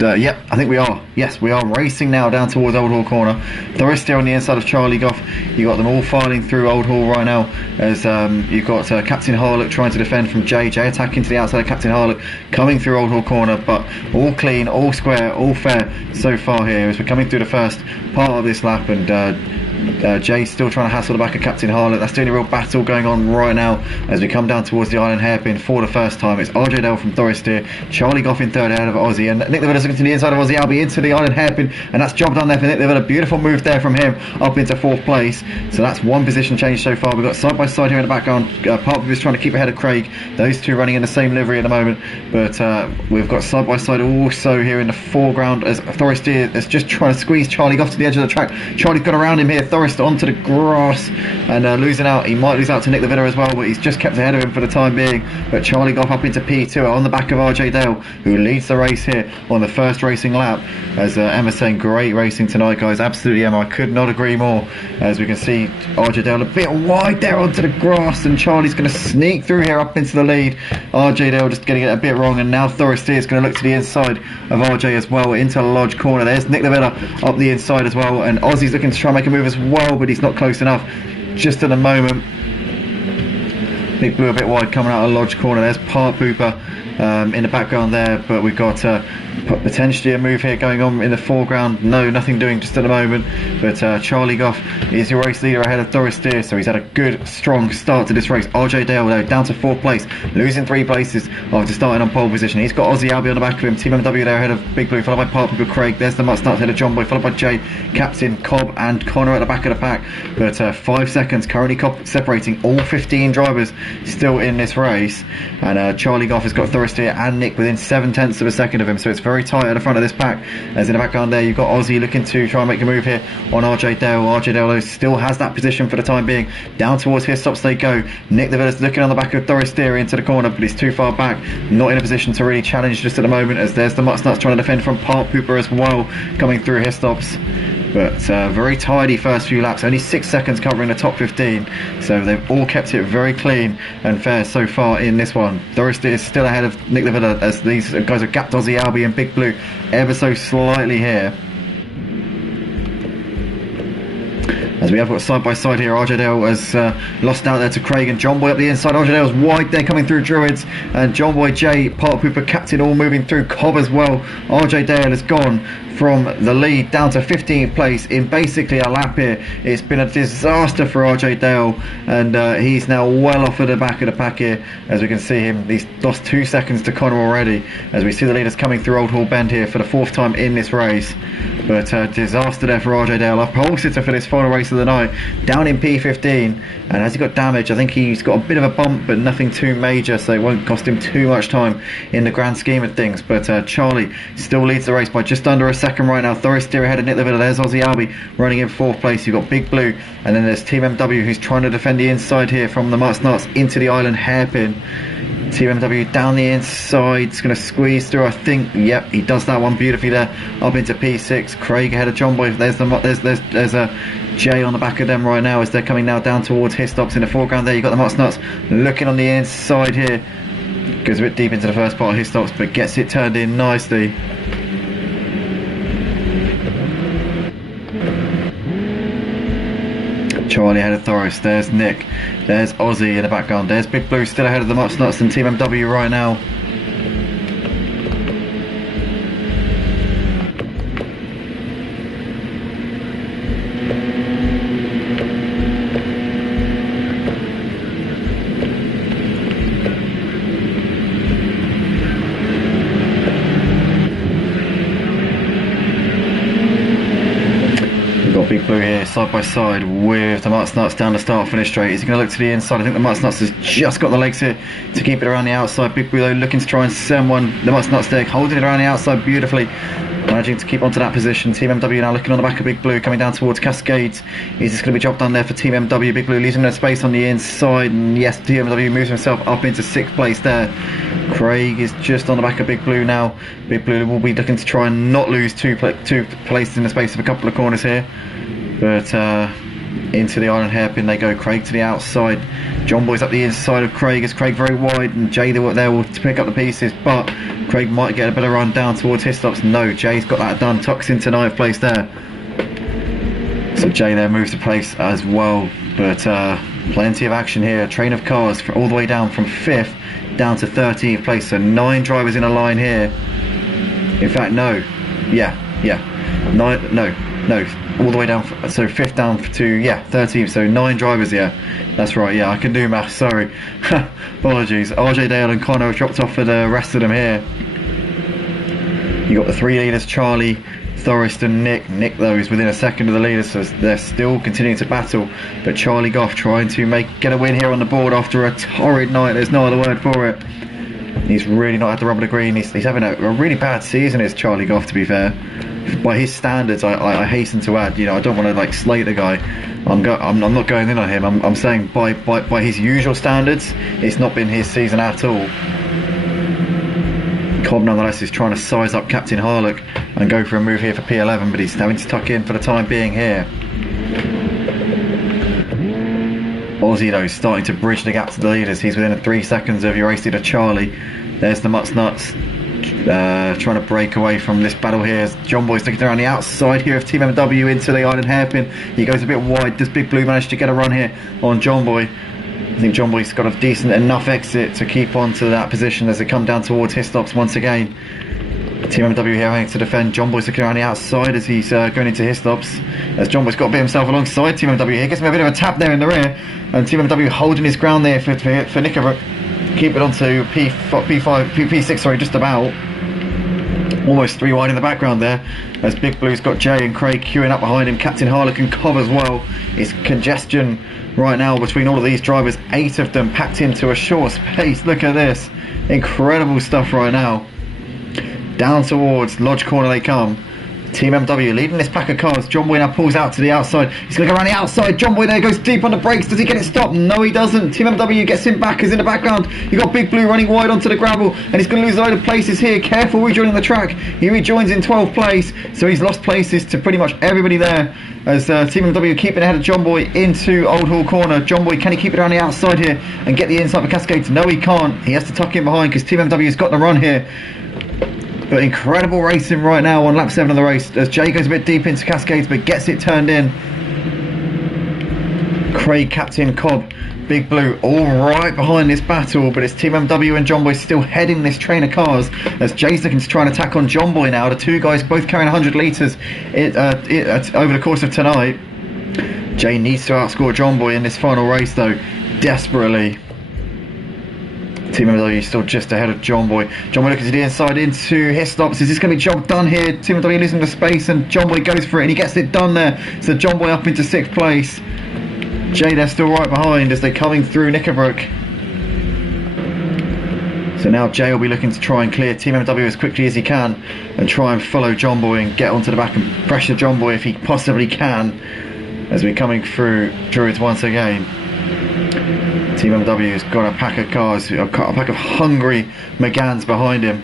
Yep, I think we are. Yes, we are racing now down towards Old Hall Corner. Thorister on the inside of Charlie Goff. You got them all filing through Old Hall right now, as you've got Captain Harlock trying to defend from Jay attacking to the outside of Captain Harlock, coming through Old Hall Corner, but all clean, all square, all fair so far here as we're coming through the first part of this lap. And Jay's still trying to hassle the back of Captain Harlock. That's the only real battle going on right now as we come down towards the Island Hairpin for the first time. It's RJ Dale from Thorister, Charlie Goff in 3rd ahead of Aussie, and Nick Levitta's looking to the inside of Aussie Albie into the Island Hairpin, and that's job done there for Nick Levitta. Beautiful move there from him up into 4th place. So that's one position change so far. We've got side by side here in the background. Park is trying to keep ahead of Craig. Those two running in the same livery at the moment, but we've got side by side also here in the foreground as Thorister is just trying to squeeze Charlie Goff to the edge of the track. Charlie's got around him here. Thorister onto the grass and losing out. He might lose out to Nick Levitta as well, but he's just kept ahead of him for the time being. But Charlie Goff up into P2 on the back of RJ Dale, who leads the race here on the first racing lap. As Emma's saying, great racing tonight, guys. Absolutely, Emma, I could not agree more. As we can see RJ Dale a bit wide there onto the grass, and Charlie's going to sneak through here up into the lead. RJ Dale just getting it a bit wrong, and now Thorister is going to look to the inside of RJ as well into Lodge Corner. There's Nick Levitta up the inside as well, and Aussie's looking to try and make a move as well, but he's not close enough just at the moment. Big Blue a bit wide coming out of Lodge Corner. There's Park Pooper in the background there, but we've got potentially a move here going on in the foreground. No, nothing doing just at the moment, but Charlie Goff is your race leader ahead of Thorister, so he's had a good strong start to this race. RJ Dale though down to 4th place, losing 3 places after starting on pole position. He's got Aussie Albie on the back of him. Team MW there ahead of Big Blue, followed by Park Pooper Craig. There's the Mutt Starts ahead of John Boy, followed by Jay, Captain, Cobb and Connor at the back of the pack, but 5 seconds currently separating all 15 drivers still in this race, and Charlie Goff has got Thorister and Nick within 7/10 of a second of him, so it's very tight at the front of this pack. As in the background there, you've got Aussie looking to try and make a move here on RJ Dale. RJ Dale still has that position for the time being. Down towards his stops they go. Nick the Villa's looking on the back of Thorister into the corner, but he's too far back, not in a position to really challenge just at the moment, as there's the Muttnuts trying to defend from Park Pooper as well, coming through his stops. But very tidy first few laps, only 6 seconds covering the top 15, so they've all kept it very clean and fair so far in this one. Thorister is still ahead of Nick the Villa, as these guys have gapped Aussie Albie and Big Blue ever so slightly here. As we have got side by side here, RJ Dale has lost out there to Craig and John Boy up the inside. RJ Dale's wide there coming through Druids, and John Boy, Jay, Park Pooper, Captain all moving through, Cobb as well. RJ Dale has gone from the lead down to 15th place in basically a lap here. It's been a disaster for RJ Dale, and he's now well off at the back of the pack here, as we can see him. He's lost 2 seconds to Connor already, as we see the leaders coming through Old Hall Bend here for the 4th time in this race. But disaster there for RJ Dale. Our pole sitter for this final race of the night, down in P15, and has he got damage? I think he's got a bit of a bump, but nothing too major, so it won't cost him too much time in the grand scheme of things. But Charlie still leads the race by just under a second right now. Thorister ahead of Nick the Villa. There's Aussie Albie running in 4th place. You've got Big Blue, and then there's Team MW who's trying to defend the inside here from the Muttnuts into the island hairpin. Team MW down the inside, it's going to squeeze through, I think. Yep, he does that one beautifully there, up into P6. Craig ahead of John Boy. There's a Jay on the back of them right now, as they're coming now down towards his stops in the foreground there. You've got the Muttnuts looking on the inside here. Goes a bit deep into the first part of his stops, but gets it turned in nicely. Charlie ahead of Thoris. There's Nick. There's Aussie in the background. There's Big Blue still ahead of the Muttnuts and Team MW right now. Big Blue here side by side with the Muttnuts down the start finish straight. He's going to look to the inside. I think the Muttnuts has just got the legs here to keep it around the outside. Big Blue though looking to try and send one. The Muttnuts there holding it around the outside beautifully, managing to keep onto that position. Team MW now looking on the back of Big Blue, coming down towards Cascades. Is this going to be job done there for Team MW? Big Blue leaves him in space on the inside, and yes, Team MW moves himself up into 6th place there. Craig is just on the back of Big Blue now. Big Blue will be looking to try and not lose two places in the space of a couple of corners here. But into the island hairpin they go. Craig to the outside. John Boy's up the inside of Craig, as Craig very wide, and Jay there will pick up the pieces, but Craig might get a better run down towards his stops. No, Jay's got that done. Tucks into 9th place there. So Jay there moves to place as well. But plenty of action here. A train of cars all the way down from 5th down to 13th place. So 9 drivers in a line here. In fact, no. Yeah. 9, no. All the way down, so 5th down to 13th, so 9 drivers. That's right. I can do maths, sorry. Apologies. RJ Dale and Connor have dropped off for the rest of them here. You got the 3 leaders, Charlie, Thorist and Nick. Nick though is within a second of the leaders, so they're still continuing to battle, but Charlie Goff trying to get a win here on the board after a torrid night. There's no other word for it. He's really not had the rub of the green. He's having a really bad season, is Charlie Goff, to be fair. By his standards, I hasten to add, I don't want to slate the guy. I'm not going in on him. I'm saying by his usual standards, it's not been his season at all. Cobb nonetheless is trying to size up Captain Harlock and go for a move here for P11, but he's having to tuck in for the time being here. Aussie though is starting to bridge the gap to the leaders. He's within 3 seconds of your race leader Charlie. There's the Muttnuts trying to break away from this battle here. John Boy's looking around the outside here of Team MW into the island hairpin. He goes a bit wide. Does Big Blue manage to get a run here on John Boy? I think John Boy's got a decent enough exit to keep on to that position as they come down towards his stops once again. Team MW here having to defend. John Boy's looking around the outside as he's going into his stops, as John Boy's got a bit himself alongside Team MW here. Gets him a bit of a tap there in the rear, and Team MW holding his ground there for Nick. Keep it on to P6, sorry, just about. Almost 3 wide in the background there, as Big Blue's got Jay and Craig queuing up behind him. Captain Harlequin Cobb as well. It's congestion right now between all of these drivers. 8 of them packed into a short space. Look at this. Incredible stuff right now. Down towards Lodge Corner they come. Team MW leading this pack of cars. John Boy now pulls out to the outside. He's going to go around the outside. John Boy there goes deep on the brakes. Does he get it stopped? No, he doesn't. Team MW gets him back. Is in the background. You've got Big Blue running wide onto the gravel, and he's going to lose a load of places here. Careful rejoining the track. He rejoins in 12th place, so he's lost places to pretty much everybody there, as Team MW keeping ahead of John Boy into Old Hall Corner. John Boy, can he keep it around the outside here and get the inside of Cascades? No, he can't. He has to tuck in behind because Team MW has got the run here. But incredible racing right now on lap 7 of the race, as Jay goes a bit deep into Cascades but gets it turned in. Craig, Captain Cobb, Big Blue all right behind this battle, but it's Team MW and John Boy still heading this train of cars, as Jay's looking to try and attack on John Boy now. The two guys both carrying 100 litres over the course of tonight. Jay needs to outscore John Boy in this final race though, desperately. Team MW still just ahead of John Boy. John Boy looking to the inside into his stops. Is this going to be job done here? Team MW losing the space, and John Boy goes for it and he gets it done there. So John Boy up into 6th place. Jay they're still right behind as they're coming through Knickerbrook. So now Jay will be looking to try and clear Team MW as quickly as he can and try and follow John Boy and get onto the back and pressure John Boy if he possibly can, as we're coming through Druids once again. Team MW's got a pack of cars, a pack of hungry McGanns behind him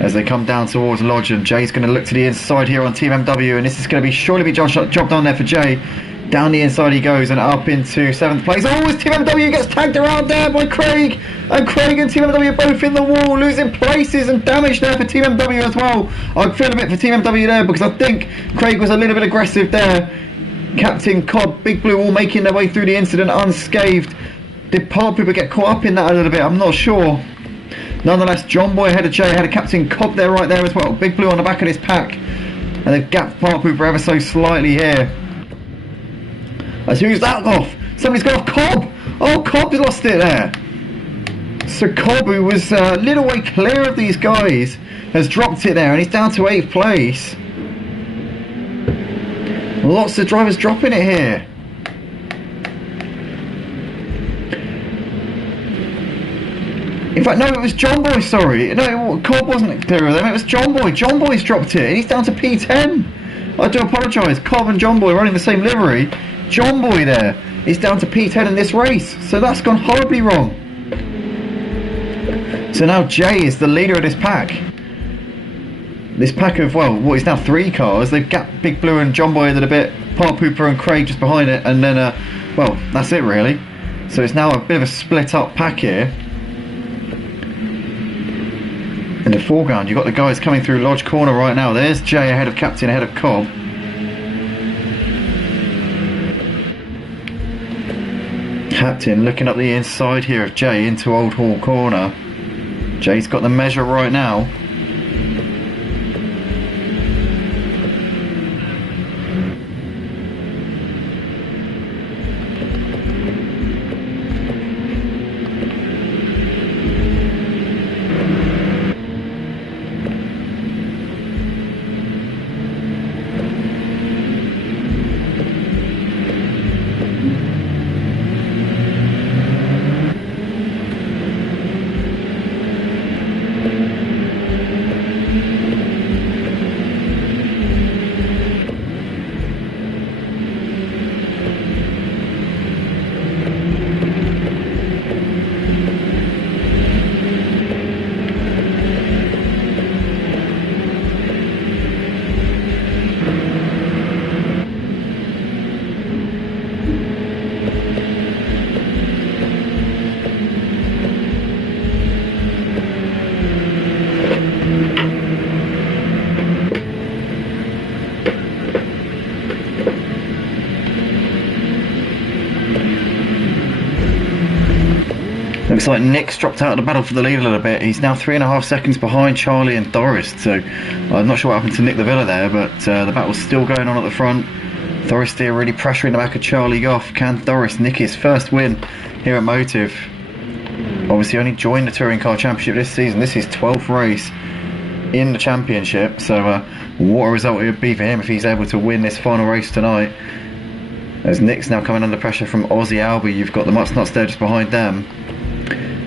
as they come down towards Lodge, and Jay's going to look to the inside here on Team MW, and this is going to be surely be job done there for Jay. Down the inside he goes and up into 7th place. Oh, as Team MW gets tagged around there by Craig, and Craig and Team MW are both in the wall, losing places and damage there for Team MW as well. I feel a bit for Team MW there because I think Craig was a little bit aggressive there. Captain Cobb, Big Blue all making their way through the incident unscathed. Did part people get caught up in that a little bit? I'm not sure. Nonetheless, John Boy ahead of Jay, ahead of Captain Cobb there, right there as well. Big Blue on the back of this pack, and they've gapped part Pooper ever so slightly here. As who's that off? Somebody's got off Cobb. Oh, Cobb's lost it there. So Cobb, who was a little way clear of these guys, has dropped it there, and he's down to 8th place. Lots of drivers dropping it here. In fact, no, it was John Boy, sorry. No, Cobb wasn't clear of them, it was John Boy. John Boy's dropped it, and he's down to P10. I do apologise, Cobb and John Boy running the same livery. John Boy there is down to P10 in this race, so that's gone horribly wrong. So now Jay is the leader of this pack. This pack of, well, what is now 3 cars. They've gapped Big Blue and John Boy a little bit, Part Pooper and Craig just behind it, and then, well, that's it really. So it's now a bit of a split up pack here. In the foreground, you've got the guys coming through Lodge Corner right now. There's Jay ahead of Captain, ahead of Cobb. Captain looking up the inside here of Jay into Old Hall Corner. Jay's got the measure right now. Looks like Nick's dropped out of the battle for the lead a little bit. He's now 3.5 seconds behind Charlie and Doris, so I'm not sure what happened to Nick the Villa there, but the battle's still going on at the front. Doris there really pressuring the back of Charlie Goff. Can Doris nick his first win here at Motive? Obviously only joined the Touring Car Championship this season. This is 12th race. in the championship. So what a result it would be for him if he's able to win this final race tonight. As Nick's now coming under pressure from Aussie Albie, you've got the Mutsnuts there just behind them.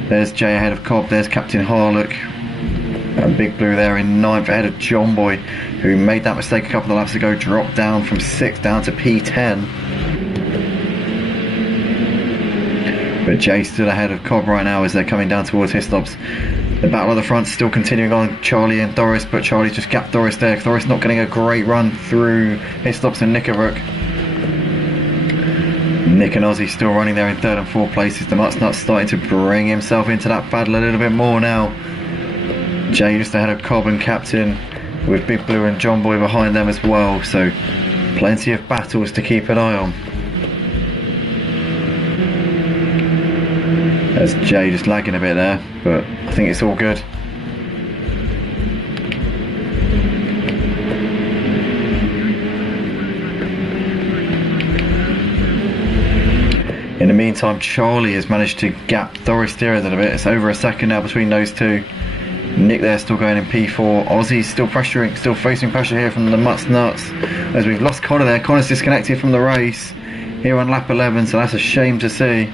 There's Jay ahead of Cobb, there's Captain Harlock, and Big Blue there in 9th ahead of John Boy, who made that mistake a couple of laps ago, dropped down from 6th down to P10. But Jay still ahead of Cobb right now as they're coming down towards Hislops. The battle at the front still continuing on, Charlie and Doris, but Charlie's just gapped Doris there. Doris not getting a great run through Hislops and Nickelbrook. Nick and Ozzy still running there in 3rd and 4th places. The Mutsnuts starting to bring himself into that battle a little bit more now. Jay just ahead of Cobb and Captain, with Big Blue and John Boy behind them as well. So plenty of battles to keep an eye on. As Jay just lagging a bit there, but I think it's all good. In the meantime, Charlie has managed to gap Doris there a little bit. It's over a second now between those two. Nick there still going in P4. Ozzy's still pressuring, still facing pressure here from the Mutsnuts. As we've lost Connor there. Connor's disconnected from the race here on lap 11, so that's a shame to see.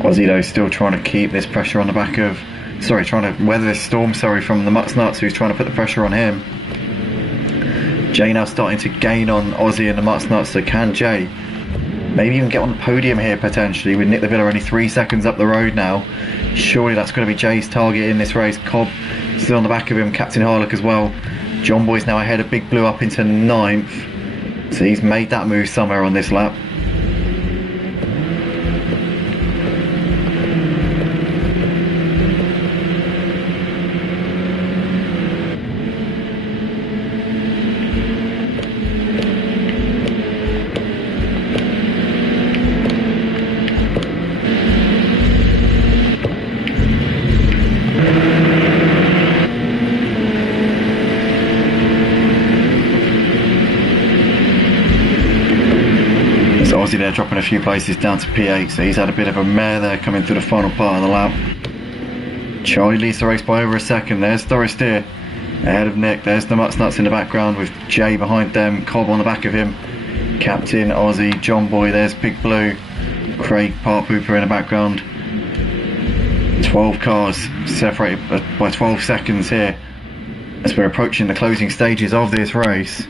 Ozzy though still trying to keep this pressure on the back of, trying to weather this storm, from the Mutsnuts, who's trying to put the pressure on him. Jay now starting to gain on Ozzy and the Mutsnuts, so can Jay maybe even get on the podium here potentially, with Nick the Villa only 3 seconds up the road now? Surely that's going to be Jay's target in this race. Cobb still on the back of him, Captain Harlock as well. John Boy's now ahead of Big Blue up into 9th, so he's made that move somewhere on this lap. Ozzy there dropping a few places down to P8, so he's had a bit of a mare there coming through the final part of the lap. Charlie leads the race by over a second. There's Doris Deer ahead of Nick. There's the Mutsnuts in the background with Jay behind them, Cobb on the back of him, Captain, Ozzy, John Boy. There's Big Blue, Craig, Park Hooper in the background. 12 cars separated by 12 seconds here as we're approaching the closing stages of this race.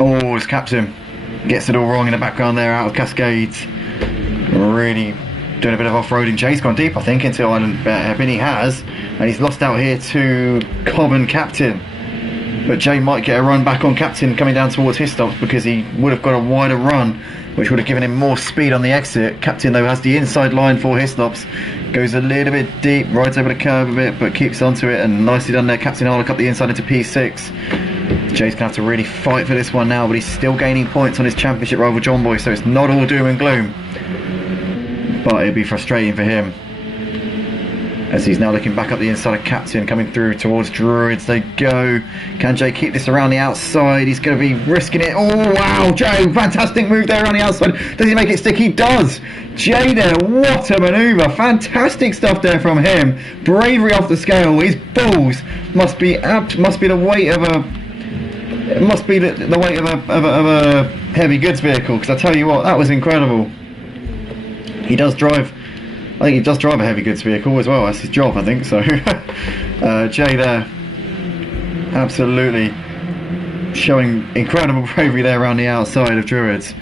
Oh, it's Captain gets it all wrong in the background there, out of Cascades. Really doing a bit of off-roading. Jay's gone deep, I think, into Island Hairpin. He has, and he's lost out here to Cobb and Captain. But Jay might get a run back on Captain coming down towards his stops, because he would have got a wider run, which would have given him more speed on the exit. Captain though has the inside line for his stops, goes a little bit deep, rides over the curve a bit, but keeps onto it, and nicely done there. Captain Harlock up the inside into P6. Jay's gonna have to really fight for this one now, but he's still gaining points on his championship rival John Boy, so it's not all doom and gloom. But it'll be frustrating for him, as he's now looking back up the inside of Captain, coming through towards Druids. They go. Can Jay keep this around the outside? He's going to be risking it. Oh wow, Jay, fantastic move there around the outside. Does he make it stick? He does. Jay there, what a manoeuvre. Fantastic stuff there from him. Bravery off the scale. His balls must be the weight of a a heavy goods vehicle, because I tell you what, that was incredible. He does drive, I think he does drive a heavy goods vehicle as well. That's his job, I think. So Jay there, absolutely showing incredible bravery there around the outside of Druids.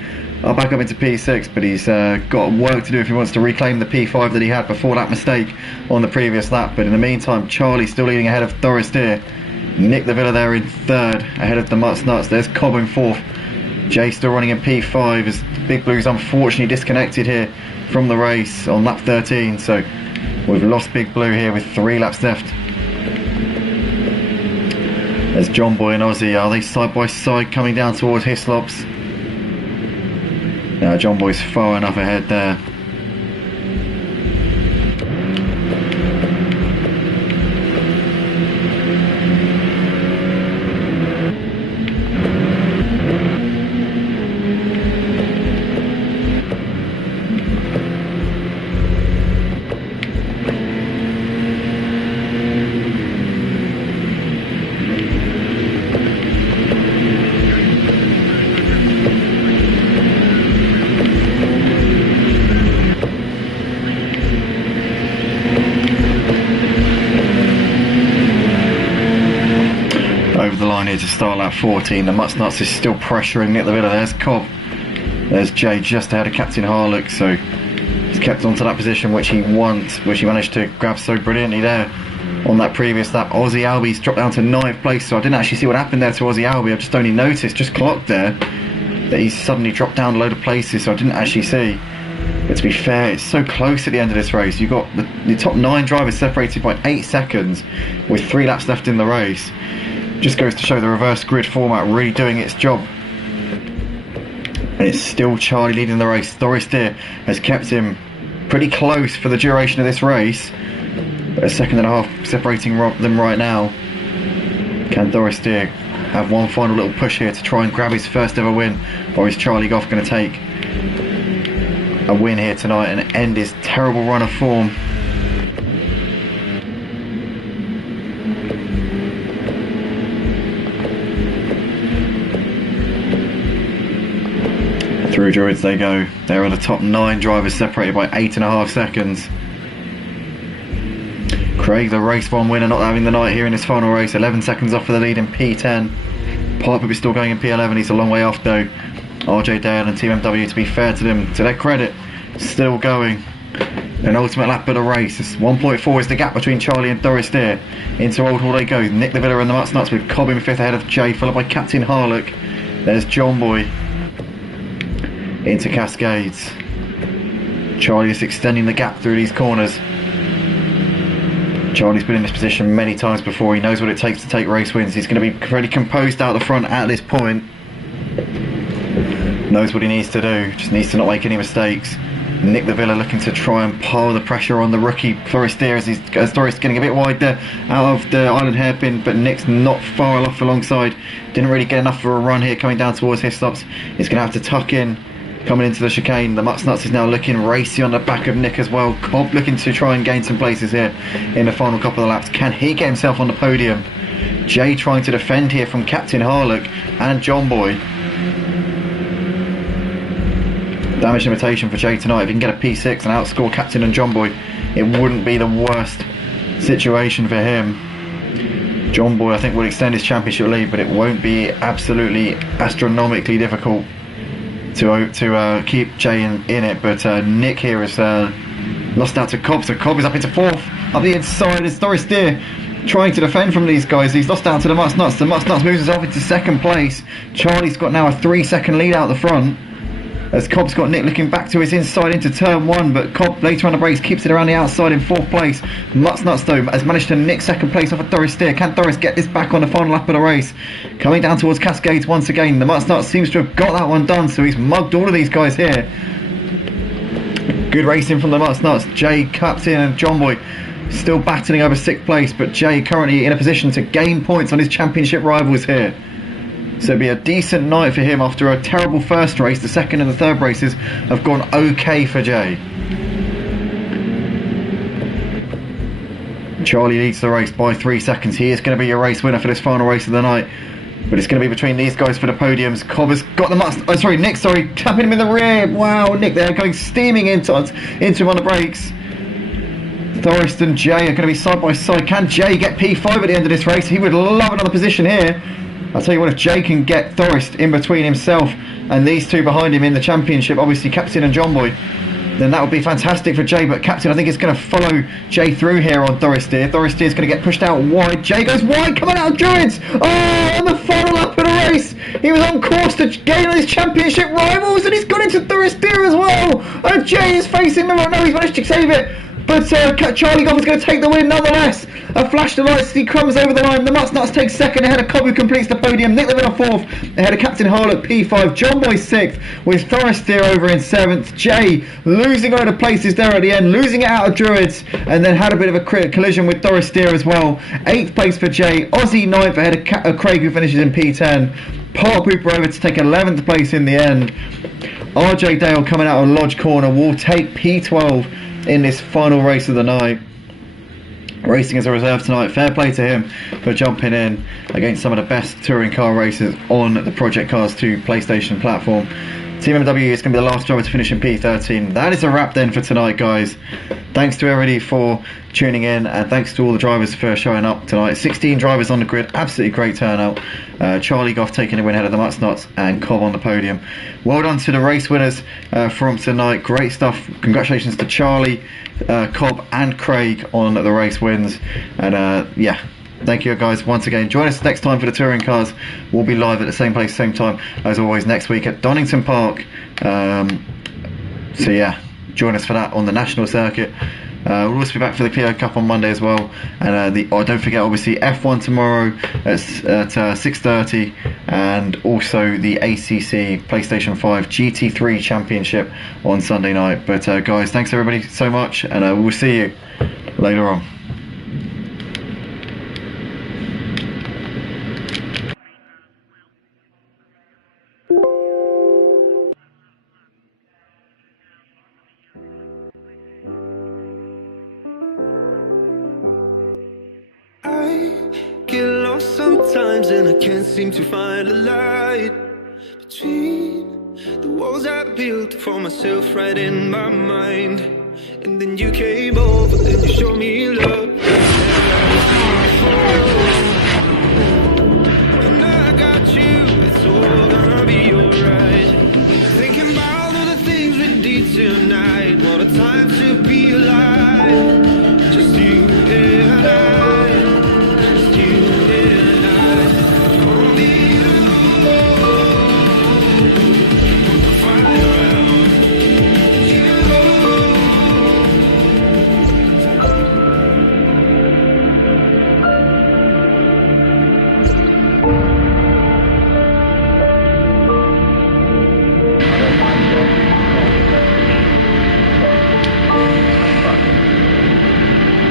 I'll back up into P6, but he's got work to do if he wants to reclaim the P5 that he had before that mistake on the previous lap. But in the meantime, Charlie still leading ahead of Doris Deer. Nick the Villa there in 3rd, ahead of the Mutsnuts. There's Cobb in 4th. Jay still running in P5 as Big Blue's unfortunately disconnected here from the race on lap 13. So we've lost Big Blue here with 3 laps left. There's John Boy and Ozzy. Are they side by side coming down towards Hislops? Now John Boy's far enough ahead there. line here to start lap 14. The Mutt-Nuts is still pressuring Nick the Villa. There's Cobb. There's Jay just ahead of Captain Harlock. So he's kept onto that position which he managed to grab so brilliantly there on that previous lap. Aussie Albie's dropped down to 9th place, so I didn't actually see what happened there to Aussie Albie. I just only noticed, just clocked there, that he's suddenly dropped down a load of places, so I didn't actually see. But to be fair, it's so close at the end of this race. You've got the top 9 drivers separated by 8 seconds with 3 laps left in the race. Just goes to show the reverse grid format really doing its job. And it's still Charlie leading the race. Doris Deer has kept him pretty close for the duration of this race. But 1.5 seconds separating them right now. Can Doris Deer have one final little push here to try and grab his first ever win? Or is Charlie Goff going to take a win here tonight and end his terrible run of form? Through Druids they go. There are the top 9 drivers separated by 8.5 seconds. Craig, the race 1 winner, not having the night here in his final race. 11 seconds off for the lead in P10. Piper is still going in P11. He's a long way off though. RJ Dale and Team MW, to be fair to them, to their credit, still going. An ultimate lap of the race. 1.4 is the gap between Charlie and Doris Deer. Into Old Hall they go. Nick the Villa and the Mutt-Nuts with Cobb in 5th ahead of Jay, followed by Captain Harlock. There's John Boy into Cascades. Charlie is extending the gap through these corners. Charlie's been in this position many times before. He knows what it takes to take race wins. He's going to be pretty composed out the front at this point. Knows what he needs to do. Just needs to not make any mistakes. Nick the Villa looking to try and pile the pressure on the rookie Doris Deer as Doris getting a bit wide there out of the island hairpin, but Nick's not far off alongside. Didn't really get enough for a run here coming down towards his stops. He's going to have to tuck in coming into the chicane. The Mutt-Nuts is now looking racy on the back of Nick as well. Cobb looking to try and gain some places here in the final couple of laps. Can he get himself on the podium? Jay trying to defend here from Captain Harlock and John Boy. Damage limitation for Jay tonight. If he can get a P6 and outscore Captain and John Boy, it wouldn't be the worst situation for him. John Boy I think will extend his championship lead, but it won't be absolutely astronomically difficult to keep Jay in it. But Nick here has lost out to Cobb, so Cobb is up into 4th. Up the inside is Doris Deer trying to defend from these guys. He's lost out to the Mutt-Nuts. The Mutt-Nuts moves himself into 2nd place. Charlie's got now a 3-second lead out the front, as Cobb's got Nick looking back to his inside into turn 1, but Cobb later on the brakes keeps it around the outside in 4th place. Mutt-Nuts though has managed to nick 2nd place off of Doris Deer. Can Doris get this back on the final lap of the race? Coming down towards Cascades once again. The Mutt-Nuts seems to have got that one done, so he's mugged all of these guys here. Good racing from the Mutt-Nuts. Jay, Captain and John Boy still battling over 6th place, but Jay currently in a position to gain points on his championship rivals here. So it'll be a decent night for him after a terrible first race. The second and the third races have gone okay for Jay. Charlie leads the race by 3 seconds. He is going to be your race winner for this final race of the night. But it's going to be between these guys for the podiums. Cobb has got the Nick, tapping him in the rear. Wow, Nick there going steaming into him on the brakes. Thorist and Jay are going to be side by side. Can Jay get P5 at the end of this race? He would love another position here. I'll tell you what, if Jay can get Thorist in between himself and these two behind him in the championship, obviously Captain and John Boy, then that would be fantastic for Jay. But Captain, I think, is going to follow Jay through here on Doris Deer. Doris Deer is going to get pushed out wide. Jay goes wide, coming out of Druids. Oh, on the final lap of the race, he was on course to gain on his championship rivals, and he's gone into Doris Deer as well. And Jay is facing them right now. He's managed to save it. But Charlie Goff is going to take the win nonetheless. A flash of lights, he comes over the line. The Mutt-Nuts takes 2nd ahead of Cobb, who completes the podium. Nick the Villa 4th ahead of Captain Harlock P5. John Boy 6th with Forrest Deer over in 7th. Jay losing a load of places there at the end, losing it out of Druids, and then had a bit of a collision with Doris Deer as well. 8th place for Jay. Aussie 9th ahead of Craig, who finishes in P10. Park Hooper over to take 11th place in the end. RJ Dale coming out of Lodge Corner will take P12 in this final race of the night. Racing as a reserve tonight. Fair play to him for jumping in against some of the best touring car racers on the Project Cars 2 PlayStation platform. Team MW is going to be the last driver to finish in P13. That is a wrap then for tonight, guys. thanks to everybody for tuning in, and thanks to all the drivers for showing up tonight. 16 drivers on the grid, absolutely great turnout. Charlie Goff taking the win ahead of the Mutsnuts, and Cobb on the podium. Well done to the race winners from tonight. Great stuff. Congratulations to Charlie, Cobb and Craig on the race wins. And yeah, thank you guys once again. Join us next time for the touring cars. We'll be live at the same place, same time as always next week at Donington Park. So yeah, join us for that on the national circuit. We'll also be back for the Clio Cup on Monday as well, and don't forget obviously F1 tomorrow at 6:30, and also the ACC PlayStation 5 GT3 Championship on Sunday night. But guys, thanks everybody so much, and we'll see you later on. Get lost sometimes and I can't seem to find a light between the walls I built for myself right in my mind. And then you came